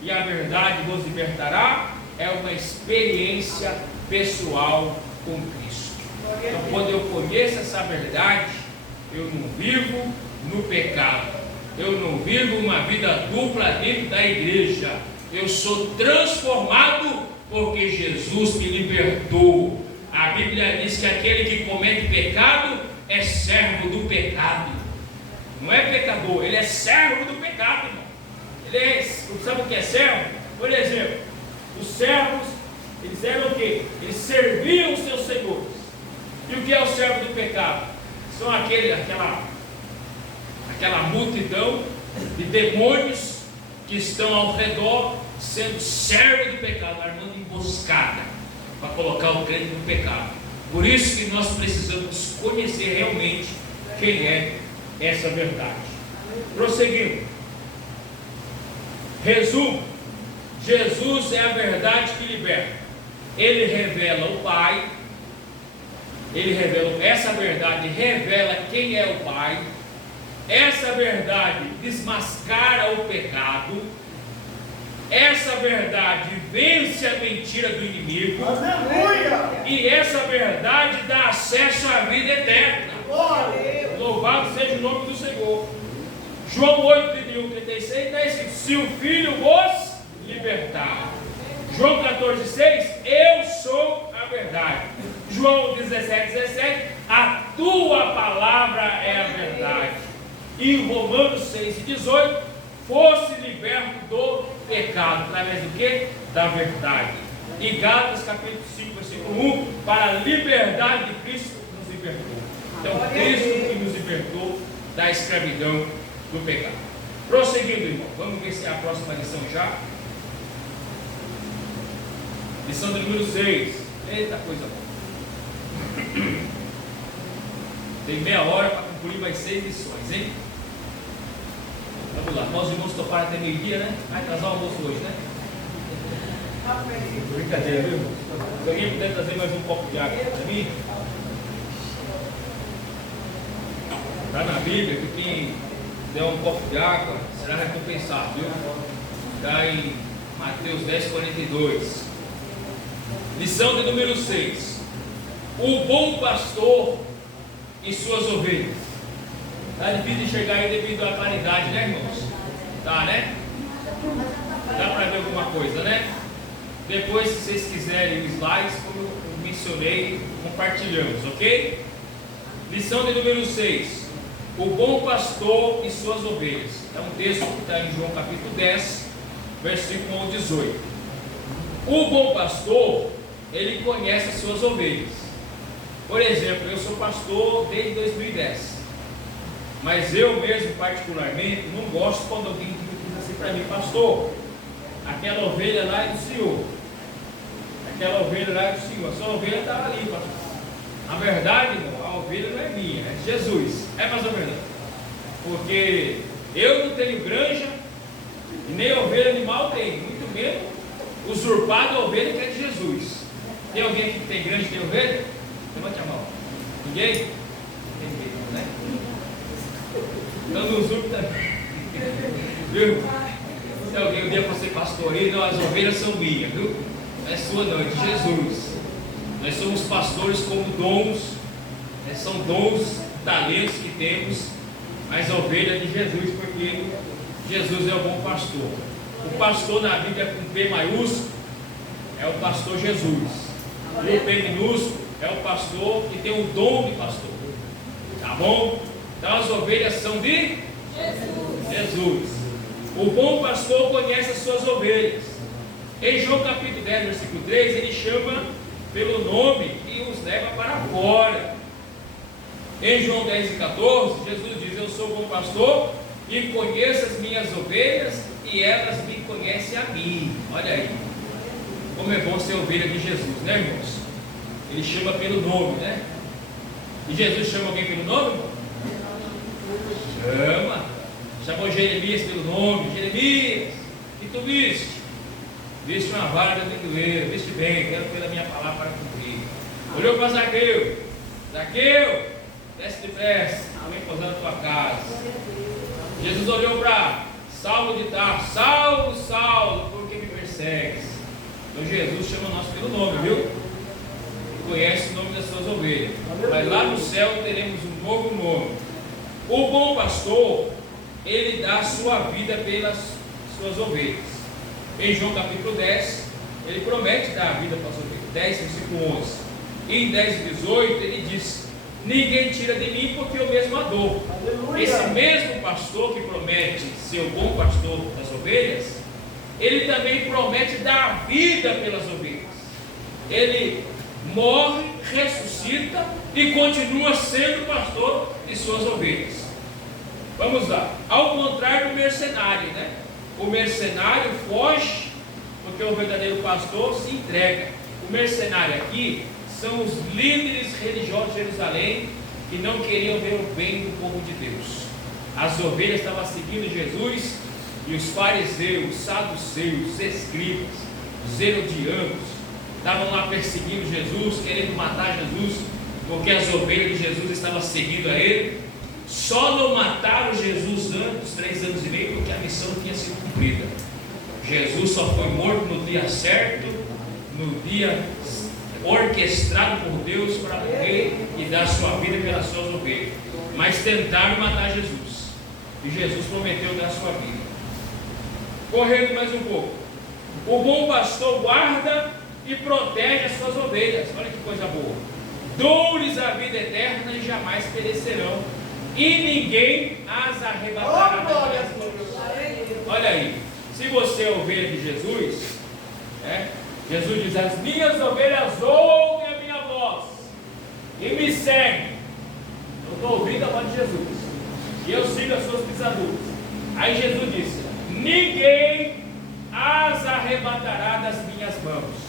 e a verdade vos libertará, é uma experiência pessoal com Cristo. Então, quando eu conheço essa verdade, eu não vivo no pecado, eu não vivo uma vida dupla dentro da igreja, eu sou transformado porque Jesus me libertou. A Bíblia diz que aquele que comete pecado é servo do pecado, não é pecador, ele é servo do pecado, irmão. Ele é, sabe o que é servo? Por exemplo, os servos, eles eram o quê? Eles serviam os seus senhores. E o que é o servo do pecado? São aquela multidão de demônios que estão ao redor, sendo servo do pecado, armando emboscada para colocar o crente no pecado. Por isso que nós precisamos conhecer realmente quem é essa verdade. Prosseguindo. Resumo: Jesus é a verdade que liberta. Ele revela o Pai. Essa verdade revela quem é o Pai. Essa verdade desmascara o pecado. Essa verdade vence a mentira do inimigo. Aleluia. E essa verdade dá acesso à vida eterna. Louvado seja o nome do Senhor. João 8:31-36 está escrito: se o Filho vos libertar. João 14:6, eu sou a verdade. João 17:17, a tua palavra é a verdade. E em Romanos 6:18, fosse liberto do pecado, através do que? Da verdade. E Gálatas capítulo 5, versículo 1, para a liberdade de Cristo nos libertou. Então, Cristo que nos libertou da escravidão do pecado. Prosseguindo, irmão, vamos ver se é a próxima lição já. Lição do número 6. Eita, coisa boa. Tem meia hora para concluir mais 6 lições, hein? Vamos lá, nós irmãos toparam até meio-dia, né? Vai atrasar o almoço hoje, né? Brincadeira, viu, irmão? Se alguém puder trazer mais um copo de água para mim. Está na Bíblia que quem der um copo de água será recompensado, viu? Está em Mateus 10:42. Lição de número 6. O bom pastor e suas ovelhas. Está difícil de enxergar aí devido à claridade, né, irmãos? Tá, né? Dá para ver alguma coisa, né? Depois, se vocês quiserem o slide, como eu mencionei, compartilhamos, ok? Lição de número 6. O bom pastor e suas ovelhas. É um texto que está em João capítulo 10, versículo 18. O bom pastor, ele conhece as suas ovelhas. Por exemplo, eu sou pastor desde 2010. Mas eu mesmo, particularmente, não gosto quando alguém diz assim para mim: pastor, aquela ovelha lá é do Senhor. Aquela ovelha lá é do Senhor. A sua ovelha está ali, pastor. A verdade, irmão, a ovelha não é minha, é de Jesus. É mais ou menos. Porque eu não tenho granja, e nem ovelha animal tem, muito menos usurpado a ovelha que é de Jesus. Tem alguém aqui que tem granja e tem ovelha? Levante a mão. Ninguém? Tem medo, né? Então não usurpa também. Viu? Se alguém um dia for ser pastoreio, não, as ovelhas são minhas, viu? Não é sua não, é de Jesus. Nós somos pastores como dons, são dons, talentos que temos, mas a ovelha é de Jesus, porque Jesus é o bom pastor. O pastor na Bíblia com P maiúsculo é o pastor Jesus. E o P minúsculo é o pastor que tem o dom de pastor. Tá bom? Então as ovelhas são de Jesus. O bom pastor conhece as suas ovelhas. Em João capítulo 10, versículo 3, ele chama pelo nome e os leva para fora. Em João 10 e 14, Jesus diz: eu sou o bom pastor e conheço as minhas ovelhas e elas me conhecem a mim. Olha aí, como é bom ser ovelha de Jesus, né, irmãos? Ele chama pelo nome, né? E Jesus chama alguém pelo nome, irmão? Chama. Chamou Jeremias pelo nome. Jeremias, o que tu viste? Viste uma vara de amendoeiro, viste bem, quero pela minha palavra para cumprir. Olhou para Zaqueu: Zaqueu, desce depressa, vem pousar na tua casa. Jesus olhou para Saulo de Tarso: Saulo, Saulo, por que me persegues? Então Jesus chama nós pelo nome, viu? Conhece o nome das suas ovelhas. Mas lá no céu teremos um novo nome. O bom pastor, ele dá a sua vida pelas suas ovelhas. Em João capítulo 10, ele promete dar a vida para as ovelhas. 10, versículo 11. E em 10 e 18 ele diz: ninguém tira de mim, porque eu mesmo a dou. Esse mesmo pastor que promete ser o bom pastor das ovelhas, ele também promete dar a vida pelas ovelhas. Ele morre, ressuscita e continua sendo pastor de suas ovelhas. Vamos lá. Ao contrário do mercenário, né? O mercenário foge porque o verdadeiro pastor se entrega. O mercenário aqui são os líderes religiosos de Jerusalém que não queriam ver o bem do povo de Deus. As ovelhas estavam seguindo Jesus e os fariseus, os saduceus, os escribas, os herodianos estavam lá perseguindo Jesus, querendo matar Jesus, porque as ovelhas de Jesus estavam seguindo a ele. Só não mataram Jesus antes dos 3 anos e meio, porque a missão tinha sido cumprida. Jesus só foi morto no dia certo, no dia orquestrado por Deus para morrer e dar sua vida pelas suas ovelhas. Mas tentaram matar Jesus, e Jesus prometeu dar sua vida. Correndo mais um pouco, o bom pastor guarda e protege as suas ovelhas. Olha que coisa boa. Dou-lhes a vida eterna e jamais perecerão, e ninguém as arrebatará das minhas mãos. Olha aí, se você é ovelha de Jesus, Jesus diz: as minhas ovelhas ouvem a minha voz e me seguem. Eu estou ouvindo a voz de Jesus e eu sigo as suas pisaduras. Aí Jesus disse: ninguém as arrebatará das minhas mãos.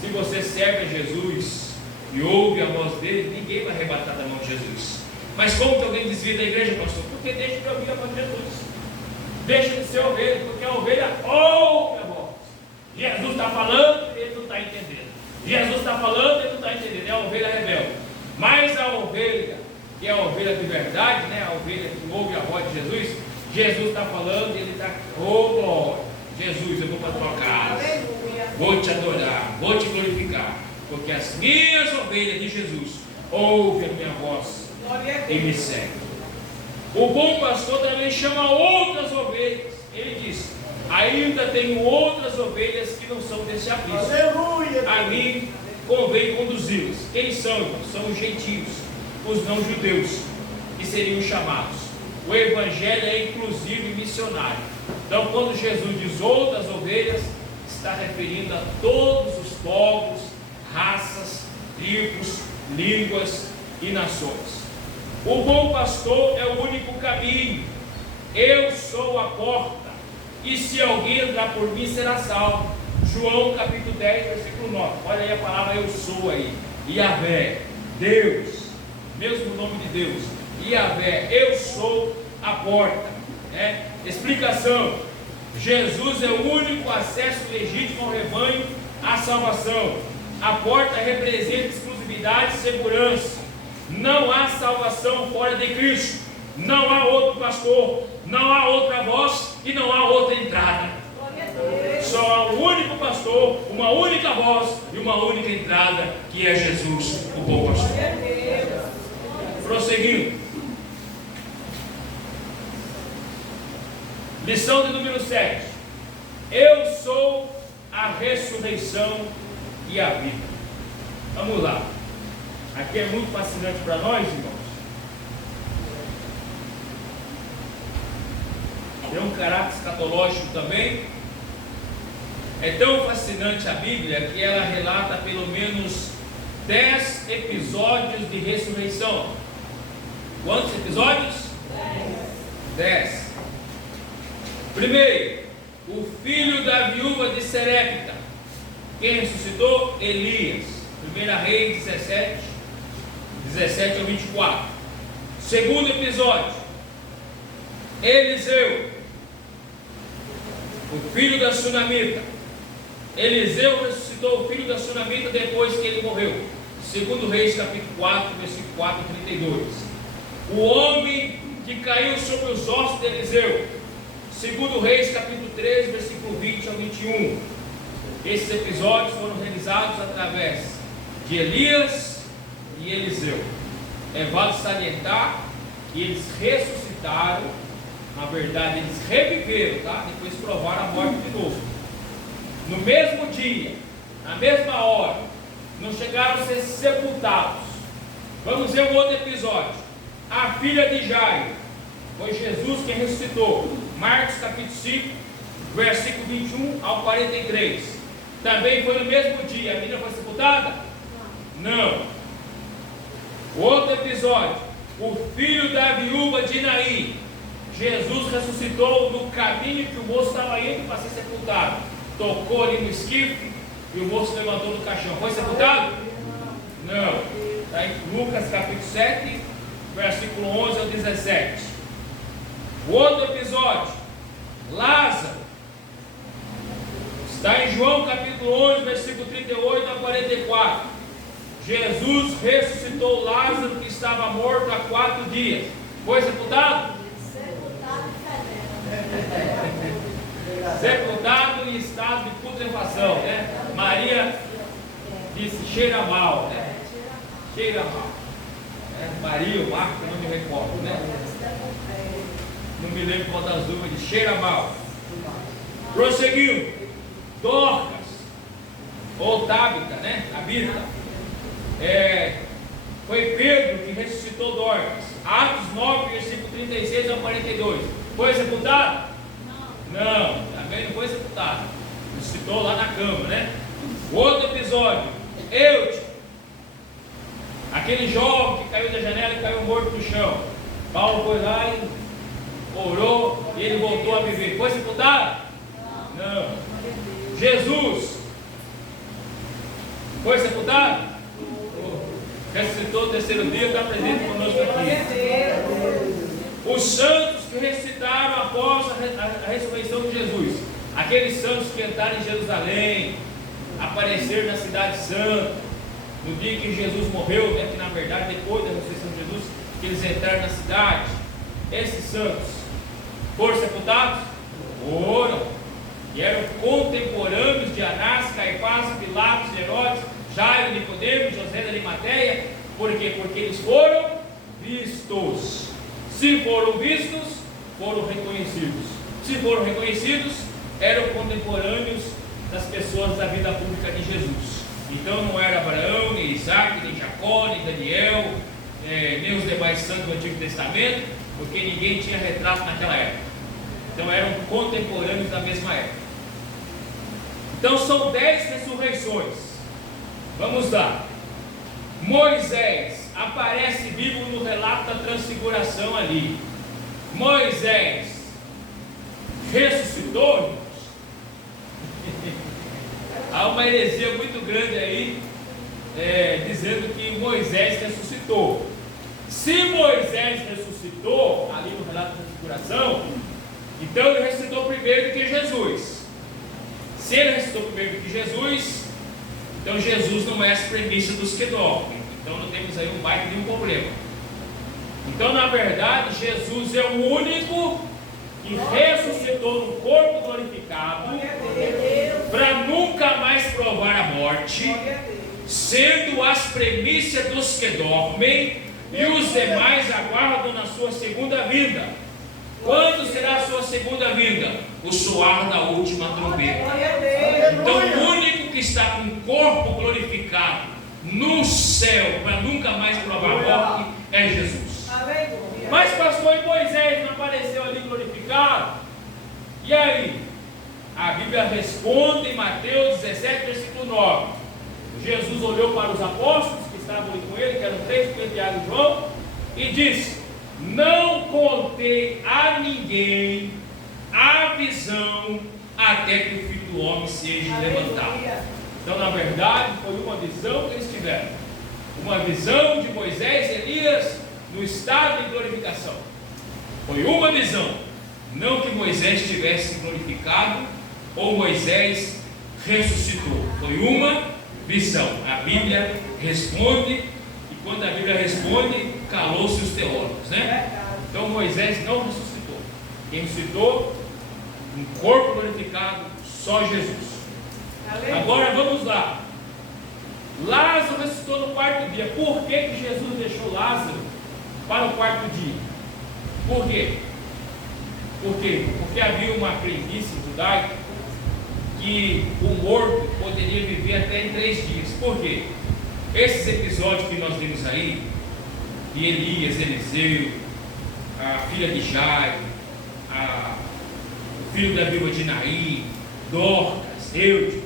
Se você serve a Jesus e ouve a voz dele, ninguém vai arrebatar da mão de Jesus. Mas como que alguém desvia da igreja, pastor? Porque deixa de ouvir a voz de Jesus. Deixa de ser ovelha, porque a ovelha ouve a voz. Jesus está falando, ele não está entendendo. Jesus está falando, ele não está entendendo. É a ovelha rebelde. Mas a ovelha, que é a ovelha de verdade, né? A ovelha que ouve a voz de Jesus, Jesus está falando e ele está: oh glória, Jesus, eu vou para a tua casa, vou te adorar, vou te glorificar, porque as minhas ovelhas de Jesus ouvem a minha voz e me seguem. O bom pastor também chama outras ovelhas. Ele diz: ainda tenho outras ovelhas que não são desse aprisco. Aleluia! A mim convém conduzi-las. Quem são, irmãos? São os gentios, os não-judeus, que seriam chamados. O evangelho é inclusivo e missionário. Então, quando Jesus diz outras ovelhas, está referindo a todos os povos, raças, tribos, línguas e nações. O bom pastor é o único caminho. Eu sou a porta, e se alguém entrar por mim será salvo. João capítulo 10, versículo 9. Olha aí a palavra eu sou aí. Yahvé, Deus, mesmo nome de Deus. Yahvé, eu sou a porta. Explicação: Jesus é o único acesso legítimo ao rebanho à salvação. A porta representa exclusividade e segurança. Não há salvação fora de Cristo. Não há outro pastor, não há outra voz e não há outra entrada. Só há um único pastor, uma única voz e uma única entrada, que é Jesus, o bom pastor. Prosseguindo. Lição de número 7. Eu sou a ressurreição e a vida. Vamos lá. Aqui é muito fascinante para nós, irmãos. Tem um caráter escatológico também. É tão fascinante a Bíblia que ela relata pelo menos 10 episódios de ressurreição. Quantos episódios? 10. Primeiro, o filho da viúva de Serepta. Quem ressuscitou? Elias. 1 Reis 17 ao 24. Segundo episódio, Eliseu, o filho da Sunamita. Eliseu ressuscitou o filho da Sunamita depois que ele morreu. 2 Reis capítulo 4, versículo 4 e 32. O homem que caiu sobre os ossos de Eliseu. 2 Reis capítulo 3, versículo 20 ao 21. Esses episódios foram realizados através de Elias e Eliseu. É válido salientar que eles ressuscitaram, na verdade eles reviveram, tá? Depois provaram a morte de novo. No mesmo dia, na mesma hora, não chegaram a ser sepultados. Vamos ver um outro episódio. A filha de Jairo, foi Jesus quem ressuscitou. Marcos capítulo 5, versículo 21 ao 43. Também foi no mesmo dia. A menina foi sepultada? Não. Outro episódio. O filho da viúva de Naim. Jesus ressuscitou no caminho que o moço estava indo para ser sepultado. Tocou ali no esquife e o moço levantou do caixão. Foi sepultado? Não. Está em Lucas capítulo 7, versículo 11 ao 17. O outro episódio, Lázaro, está em João capítulo 11, versículo 38 a 44. Jesus ressuscitou Lázaro, que estava morto há 4 dias. Foi sepultado? Sepultado em estado de putrefação, né? Maria disse, cheira mal, né? Cheira mal. Maria, o Marco, eu não me recordo, né? Não me lembro qual das duas, de cheira mal. Prosseguiu. Dorcas, ou Tábita, né? Tabita. Foi Pedro que ressuscitou Dorcas. Atos 9, versículo 36 ao 42. Foi sepultado? Não, também não foi sepultado. Ressuscitou lá na cama, né? Outro episódio, Eutico, aquele jovem que caiu da janela e caiu morto no chão. Paulo foi lá e orou e ele voltou a viver. Foi sepultado? Não. Jesus foi sepultado? Ressuscitou o terceiro dia, está presente conosco aqui. Os santos que ressuscitaram após a ressurreição de Jesus, aqueles santos que entraram em Jerusalém, apareceram na cidade santa, no dia que Jesus morreu, né, que na verdade depois da ressurreição de Jesus, que eles entraram na cidade. Esses santos foram sepultados? Foram. E eram contemporâneos de Anás, Caifás, Pilatos, Herodes, Jairo, Nicodemo, José da Arimateia. Por quê? Porque eles foram vistos. Se foram vistos, foram reconhecidos. Se foram reconhecidos, eram contemporâneos das pessoas da vida pública de Jesus. Então não era Abraão, nem Isaac, nem Jacó, nem Daniel, nem os demais santos do Antigo Testamento, porque ninguém tinha retrato naquela época. Então eram contemporâneos da mesma época. Então são 10 ressurreições. Vamos lá. Moisés aparece vivo no relato da transfiguração ali. Moisés ressuscitou, irmãos? Há uma heresia muito grande aí, dizendo que Moisés ressuscitou. Se Moisés ressuscitou ali no relato da transfiguração, então ele ressuscitou primeiro do que Jesus. Se ele ressuscitou primeiro do que Jesus, então Jesus não é a premissa dos que dormem. Então não temos aí um baita de um problema. Então na verdade Jesus é o único que ressuscitou no corpo glorificado, para nunca mais provar a morte, sendo as primícias dos que dormem, e os demais aguardam na sua segunda vinda. Quando será a sua segunda vinda? O soar da última trombeta. Então o único que está com o corpo glorificado no céu, para nunca mais provar a morte, é Jesus. Mas pastor, e Moisés não apareceu ali glorificado? E aí? A Bíblia responde em Mateus 17, versículo 9. Jesus olhou para os apóstolos que estavam ali com ele, que eram 3, Pedro, Tiago e João, e disse: não contei a ninguém a visão até que o Filho do Homem seja levantado. Então, na verdade, foi uma visão que eles tiveram. Uma visão de Moisés e Elias no estado de glorificação. Foi uma visão. Não que Moisés tivesse glorificado ou Moisés ressuscitou. Foi uma visão. A Bíblia responde, e quando a Bíblia responde, calou-se os teólogos, né? Então Moisés não ressuscitou. Quem ressuscitou, um corpo glorificado, só Jesus. Agora vamos lá. Lázaro ressuscitou no quarto dia. Por que Jesus deixou Lázaro para o quarto dia? Por quê? Porque havia uma crendice judaica que o morto poderia viver até em 3 dias. Por quê? Esses episódios que nós vimos aí, de Elias, Eliseu, a filha de Jairo, o filho da viúva de Naim, Dorcas, Eude,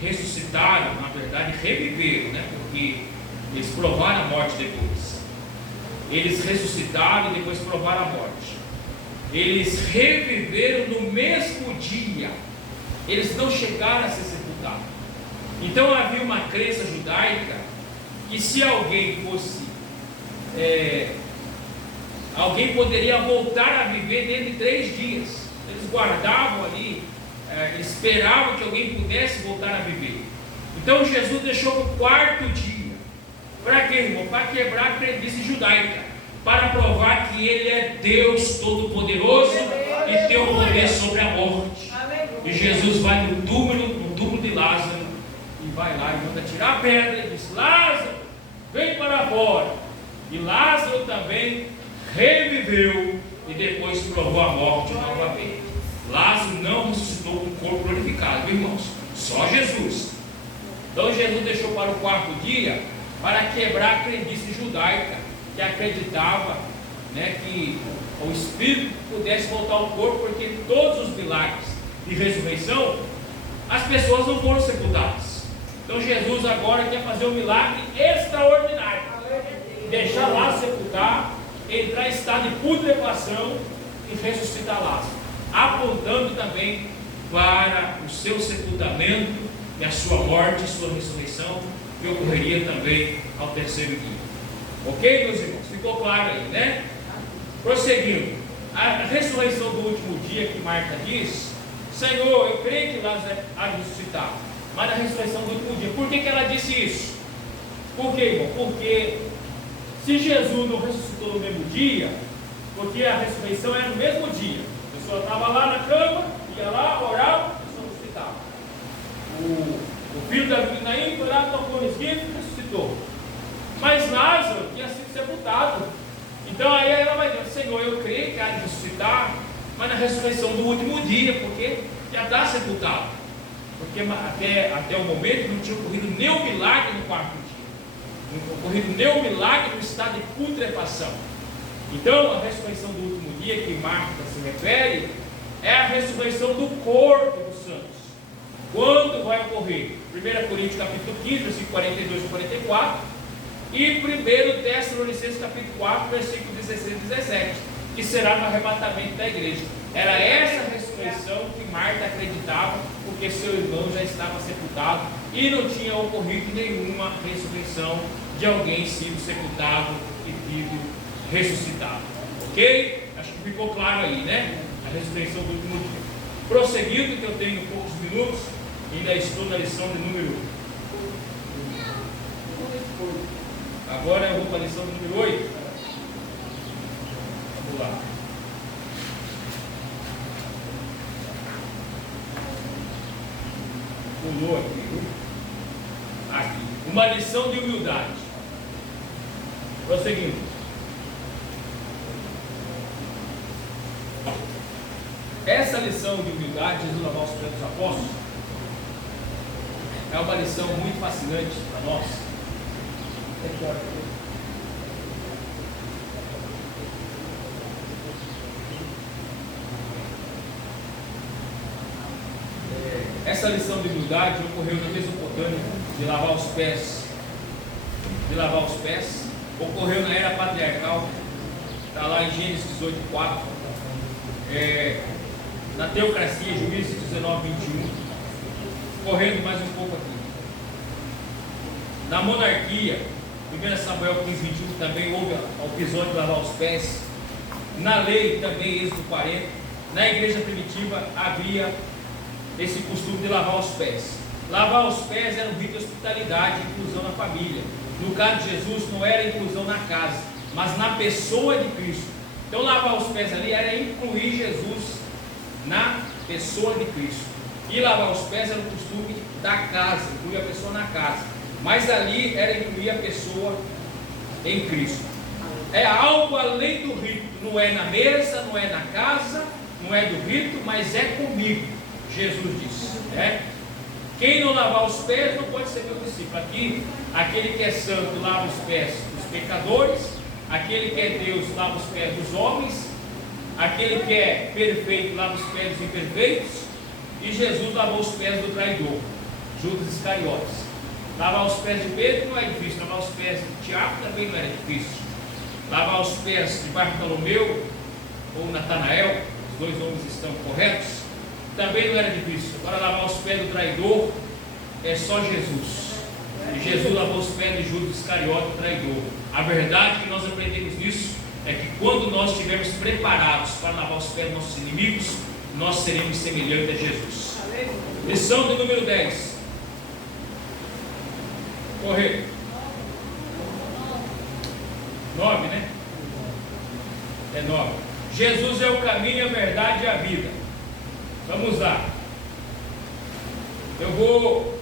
ressuscitaram, na verdade reviveram, né? Porque eles provaram a morte depois. Eles ressuscitaram e depois provaram a morte. Eles reviveram no mesmo dia. Eles não chegaram a ser sepultados. Então havia uma crença judaica que se alguém fosse alguém poderia voltar a viver dentro de 3 dias. Eles guardavam ali, esperavam que alguém pudesse voltar a viver. Então Jesus deixou no quarto dia. Para quê, irmão? Para quebrar a crendice judaica, para provar que Ele é Deus Todo-Poderoso e tem o poder sobre a morte. E Jesus vai no túmulo de Lázaro, e vai lá e manda tirar a pedra e diz: Lázaro, vem para fora. E Lázaro também reviveu e depois provou a morte novamente. Lázaro não ressuscitou com o corpo glorificado, irmãos, só Jesus. Então Jesus deixou para o quarto dia para quebrar a crendice judaica, que acreditava, né, que o Espírito pudesse voltar ao corpo, porque todos os milagres de ressurreição, as pessoas não foram sepultadas. Então Jesus agora quer fazer um milagre extraordinário, deixar Lázaro sepultar, entrar em estado de putrefação e ressuscitar Lázaro, apontando também para o seu sepultamento e a sua morte e sua ressurreição, que ocorreria também ao terceiro dia. Ok, meus irmãos? Ficou claro aí, né? Prosseguindo, a ressurreição do último dia que Marta diz: Senhor, eu creio que Lázaro há de ressuscitar, mas a ressurreição do último dia. Por que ela disse isso? Por quê, irmão? Porque se Jesus não ressuscitou no mesmo dia, porque a ressurreição era no mesmo dia, a pessoa estava lá na cama, ia lá, orava, a pessoa ressuscitava. O filho da viúva de Naim foi lá, tocou no esguio e ressuscitou. Mas Lázaro tinha sido sepultado. Então aí ela vai dizer: Senhor, eu creio que há de ressuscitar, mas na ressurreição do último dia, porque já está sepultado. Porque até o momento não tinha ocorrido nenhum milagre no quarto dia, não tinha ocorrido nenhum milagre no estado de putrefação. Então a ressurreição do último dia que Marta se refere é a ressurreição do corpo dos santos. Quando vai ocorrer? 1 Coríntios capítulo 15, versículo 42 e 44, e 1 Tessalonicenses capítulo 4, versículo 16 e 17, que será no arrebatamento da igreja. Era essa ressurreição que Marta acreditava, porque seu irmão já estava sepultado e não tinha ocorrido nenhuma ressurreição de alguém sido sepultado e vivo ressuscitado. Ok? Acho que ficou claro aí, né? A ressurreição do último dia. Prosseguindo, que eu tenho poucos minutos, ainda estou na lição de número. Agora eu vou para a lição de número 8. Vamos lá. pulou aqui, viu? Aqui. Uma lição de humildade. Prosseguindo. Essa lição de humildade, Jesus lavar os pés dos apóstolos, é uma lição muito fascinante para nós. Essa lição de humildade ocorreu na Mesopotâmia, de lavar os pés. Ocorreu na era patriarcal, está lá em Gênesis 18:4. Na teocracia, Juízes 19:21. Correndo mais um pouco aqui. Na monarquia, 1 Samuel 15:21, também houve o episódio de lavar os pés. Na lei, também, Êxodo 40. Na igreja primitiva havia esse costume de lavar os pés. Lavar os pés era um rito de hospitalidade e inclusão na família. No caso de Jesus, não era inclusão na casa, mas na pessoa de Cristo. Então, lavar os pés ali era incluir Jesus na pessoa de Cristo. E lavar os pés era um costume da casa, incluir a pessoa na casa. Mas ali era incluir a pessoa em Cristo. É algo além do rito. Não é na mesa, não é na casa, não é do rito, mas é comigo. Jesus disse, né? Quem não lavar os pés não pode ser meu discípulo. Aqui, aquele que é santo lava os pés dos pecadores, aquele que é Deus lava os pés dos homens, aquele que é perfeito lava os pés dos imperfeitos, e Jesus lavou os pés do traidor, Judas Iscariotes. Lavar os pés de Pedro não é difícil, lavar os pés de Tiago também não era difícil. Lavar os pés de Bartolomeu ou Natanael, os dois nomes estão corretos, também não era difícil. Agora, lavar os pés do traidor é só Jesus. E Jesus lavou os pés de Judas Iscariote, o traidor. A verdade que nós aprendemos nisso é que quando nós estivermos preparados para lavar os pés dos nossos inimigos, nós seremos semelhantes a Jesus. Lição de número 10. Correr. 9, né? É 9. Jesus é o caminho, a verdade e a vida. Vamos lá. Eu vou.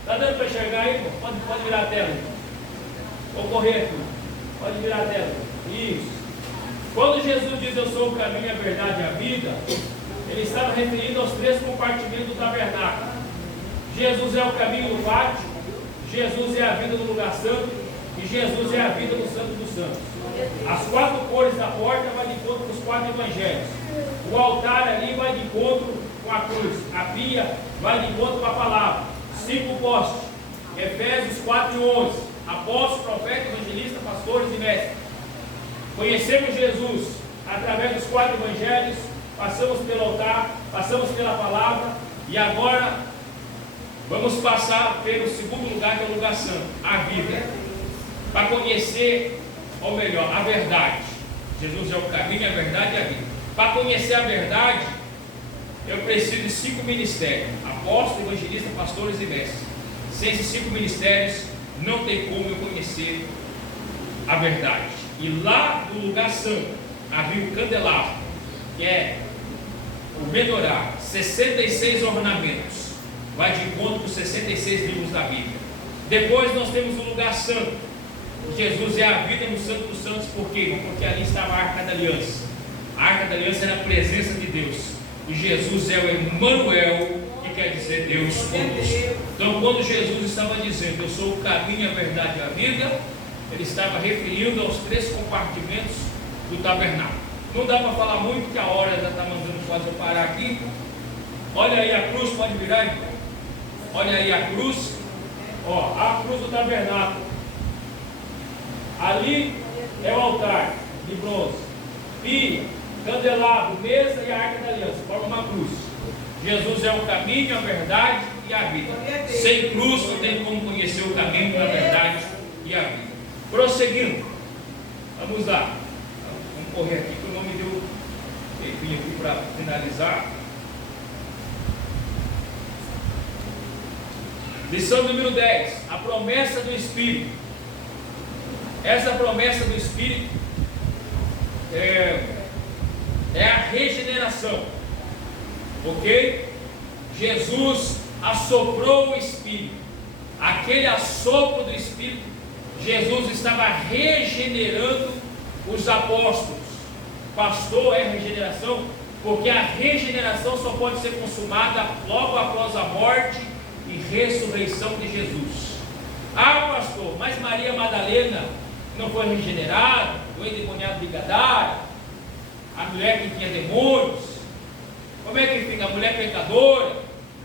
Está dando para enxergar aí? Pode virar a tela. Vou correr aqui. Pode virar a tela. Isso. Quando Jesus diz eu sou o caminho, a verdade e a vida, ele estava referindo aos 3 compartimentos do tabernáculo. Jesus é o caminho do pátio, Jesus é a vida do lugar santo e Jesus é a vida do Santo dos Santos. As 4 cores da porta vai de encontro com os 4 evangelhos. O altar ali vai de encontro com a cruz. A pia vai de encontro com a palavra. 5 postes. Efésios 4:11. Apóstolos, profetas, evangelistas, pastores e mestres. Conhecemos Jesus através dos 4 evangelhos. Passamos pelo altar, passamos pela palavra. E agora vamos passar pelo segundo lugar, que é o lugar santo, a vida. Para conhecer, ou melhor, a verdade. Jesus é o caminho, a verdade e a vida. Para conhecer a verdade, eu preciso de 5 ministérios: apóstolos, evangelistas, pastores e mestres. Sem esses 5 ministérios, não tem como eu conhecer a verdade. E lá no lugar santo havia o candelabro, que é o menorá, 66 ornamentos, vai de encontro com os 66 livros da Bíblia. Depois nós temos o lugar santo. Jesus é a vida no Santo dos Santos. Por quê? Porque ali estava a Arca da Aliança. A Arca da Aliança era a presença de Deus. E Jesus é o Emmanuel, que quer dizer Deus conosco. Então, quando Jesus estava dizendo eu sou o caminho, a verdade e a vida, ele estava referindo aos 3 compartimentos do tabernáculo. Não dá para falar muito, que a hora já está mandando quase eu parar aqui. Olha aí a cruz, pode virar, irmão. Olha aí a cruz. Ó, a cruz do tabernáculo. Ali é o altar de bronze, pia, candelabro, mesa e a Arca da Aliança, forma uma cruz. Jesus é o caminho, a verdade e a vida. Sem cruz não tem como conhecer o caminho, a verdade e a vida. Prosseguindo, vamos lá. Vamos correr aqui, que o nome deu tempinho aqui para finalizar. Lição número 10, a promessa do Espírito. Essa promessa do Espírito é a regeneração, ok? Jesus assoprou o Espírito. Aquele assopro do Espírito, Jesus estava regenerando os apóstolos. Pastor, é regeneração? Porque a regeneração só pode ser consumada logo após a morte e ressurreição de Jesus. Ah, pastor, mas Maria Madalena não foi regenerada? O endemoniado de Gadara, a mulher que tinha demônios, como é que fica? A mulher pecadora.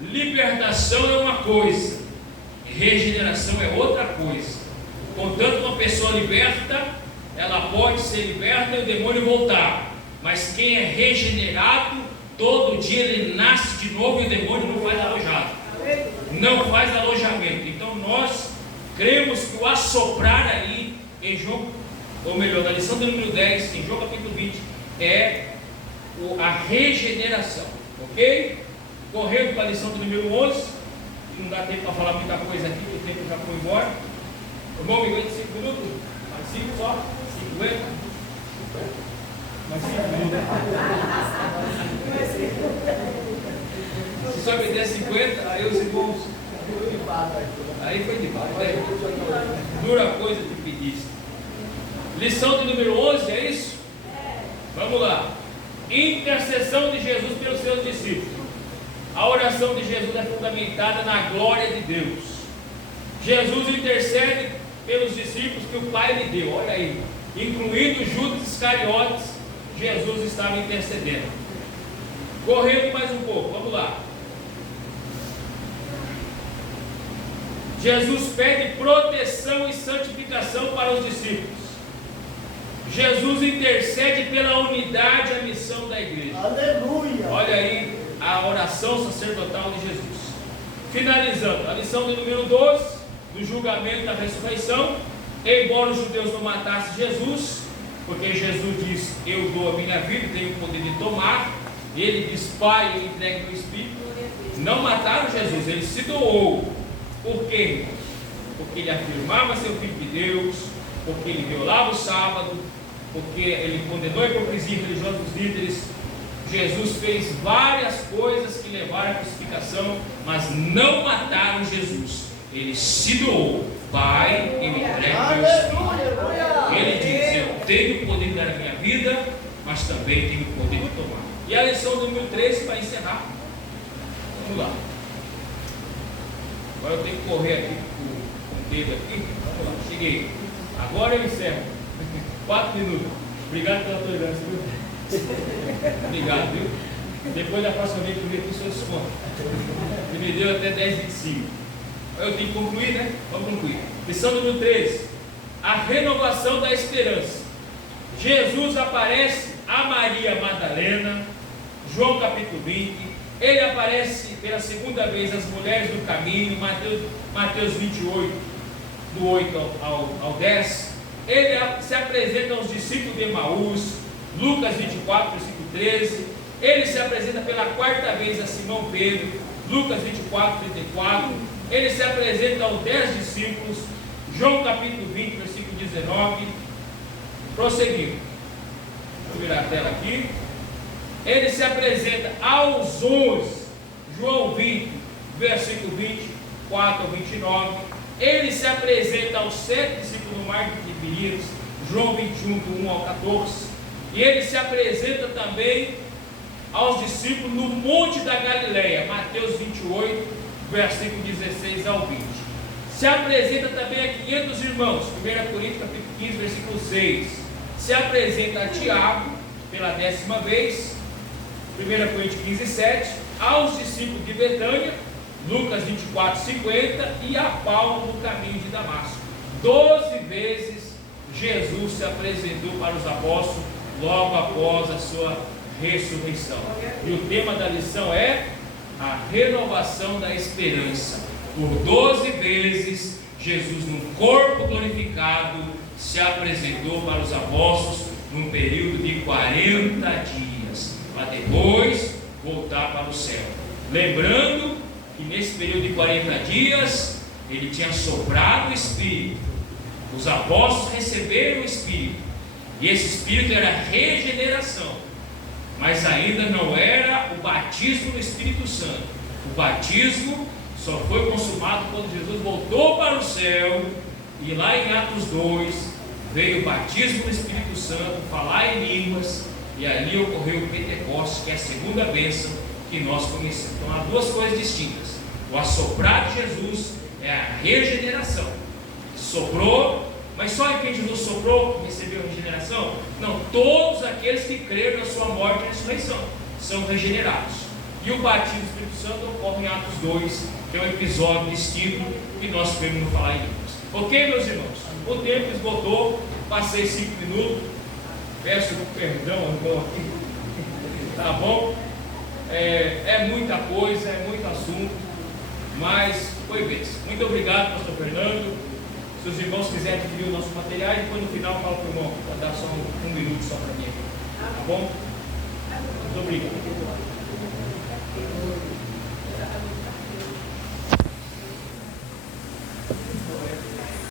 Libertação é uma coisa, regeneração é outra coisa. Contanto uma pessoa liberta, ela pode ser liberta e o demônio voltar. Mas quem é regenerado, todo dia ele nasce de novo e o demônio não faz alojado, não faz alojamento. Então nós cremos que o assoprar aí em João, ou melhor, na lição do número 10, em João capítulo 20, é a regeneração, ok? Correndo para a lição do número 11, não dá tempo para falar muita coisa aqui, o tempo já foi embora. Irmão, me aguenta 5 minutos? Mais 5 só? 50? Mais 5 minutos. Se só me der 50, aí os irmãos. Aí foi de baixo, né? Dura coisa de pedista. Lição de número 11, é isso? Vamos lá. Intercessão de Jesus pelos seus discípulos. A oração de Jesus é fundamentada na glória de Deus. Jesus intercede pelos discípulos que o Pai lhe deu. Olha aí, incluindo Judas Iscariotes, Jesus estava intercedendo. Correndo mais um pouco, vamos lá. Jesus pede proteção e santificação para os discípulos. Jesus intercede pela unidade e a missão da igreja. Aleluia! Olha aí a oração sacerdotal de Jesus. Finalizando, a lição do número 12, do julgamento da ressurreição. Embora os judeus não matassem Jesus, porque Jesus diz: eu dou a minha vida, tenho o poder de tomar. Ele diz: Pai, eu entrego meu Espírito. Não mataram Jesus, ele se doou. Por quê? Porque ele afirmava ser o Filho de Deus, porque ele violava o sábado, porque ele condenou a hipocrisia religiosa dos líderes. Jesus fez várias coisas que levaram à crucificação, mas não mataram Jesus. Ele se doou. Pai, eu entrego meu Espírito. Ele diz: eu tenho o poder de dar a minha vida, mas também tenho o poder de tomar. E a lição número 13 para encerrar. Vamos lá. Agora eu tenho que correr aqui com o dedo aqui. Vamos lá, cheguei. Agora eu encerro. 4 minutos. Obrigado pela tolerância, viu? Obrigado, viu? Depois da próxima vez que eu vi aqui, o senhor desconta. Ele me deu até 10h25. Eu tenho que concluir, né? Vamos concluir. Lição número 13. A renovação da esperança. Jesus aparece a Maria Madalena, João capítulo 20. Ele aparece pela segunda vez às mulheres do caminho, Mateus 28, do 8 ao 10. Ele se apresenta aos discípulos de Emaús, Lucas 24, versículo 13. Ele se apresenta pela quarta vez a Simão Pedro, Lucas 24, 34. Ele se apresenta aos 10 discípulos, João capítulo 20, versículo 19. Prosseguindo. Vou virar a tela aqui. Ele se apresenta aos 11, João 20, versículo 24 ao 29. Ele se apresenta aos 7 discípulos no mar de Tiberíades, João 21, do 1 ao 14. E ele se apresenta também aos discípulos no Monte da Galileia, Mateus 28, versículo 16 ao 20. Se apresenta também a 500 irmãos, 1 Coríntios capítulo 15, versículo 6. Se apresenta a Tiago pela 10ª vez, 1 Coríntios 15, 7, aos discípulos de Betânia, Lucas 24, 50, e a Paulo no caminho de Damasco. 12 vezes Jesus se apresentou para os apóstolos logo após a sua ressurreição. E o tema da lição é a renovação da esperança. Por 12 vezes Jesus, num corpo glorificado, se apresentou para os apóstolos num período de 40 dias, para depois voltar para o céu. Lembrando que nesse período de 40 dias ele tinha soprado o Espírito. Os apóstolos receberam o Espírito, e esse Espírito era regeneração, mas ainda não era o batismo no Espírito Santo. O batismo só foi consumado quando Jesus voltou para o céu, e lá em Atos 2 veio o batismo do Espírito Santo, falar em línguas, e ali ocorreu o Pentecostes, que é a segunda bênção que nós conhecemos. Então há duas coisas distintas: o assoprar de Jesus é a regeneração. Soprou, mas só em quem Jesus soprou recebeu a regeneração? Não, todos aqueles que creram na sua morte e ressurreição são regenerados. E o batismo do Espírito Santo ocorre em Atos 2, que é um episódio distinto que nós podemos não falar em línguas. Ok, meus irmãos? O tempo esgotou, passei 5 minutos, peço perdão aqui, tá bom? É muita coisa, é muito assunto, mas foi bem. Muito obrigado, pastor Fernando. Se os irmãos quiserem adquirir o nosso material, e depois no final eu falo para o irmão, para dar só um minuto só para mim, tá bom? Muito obrigado.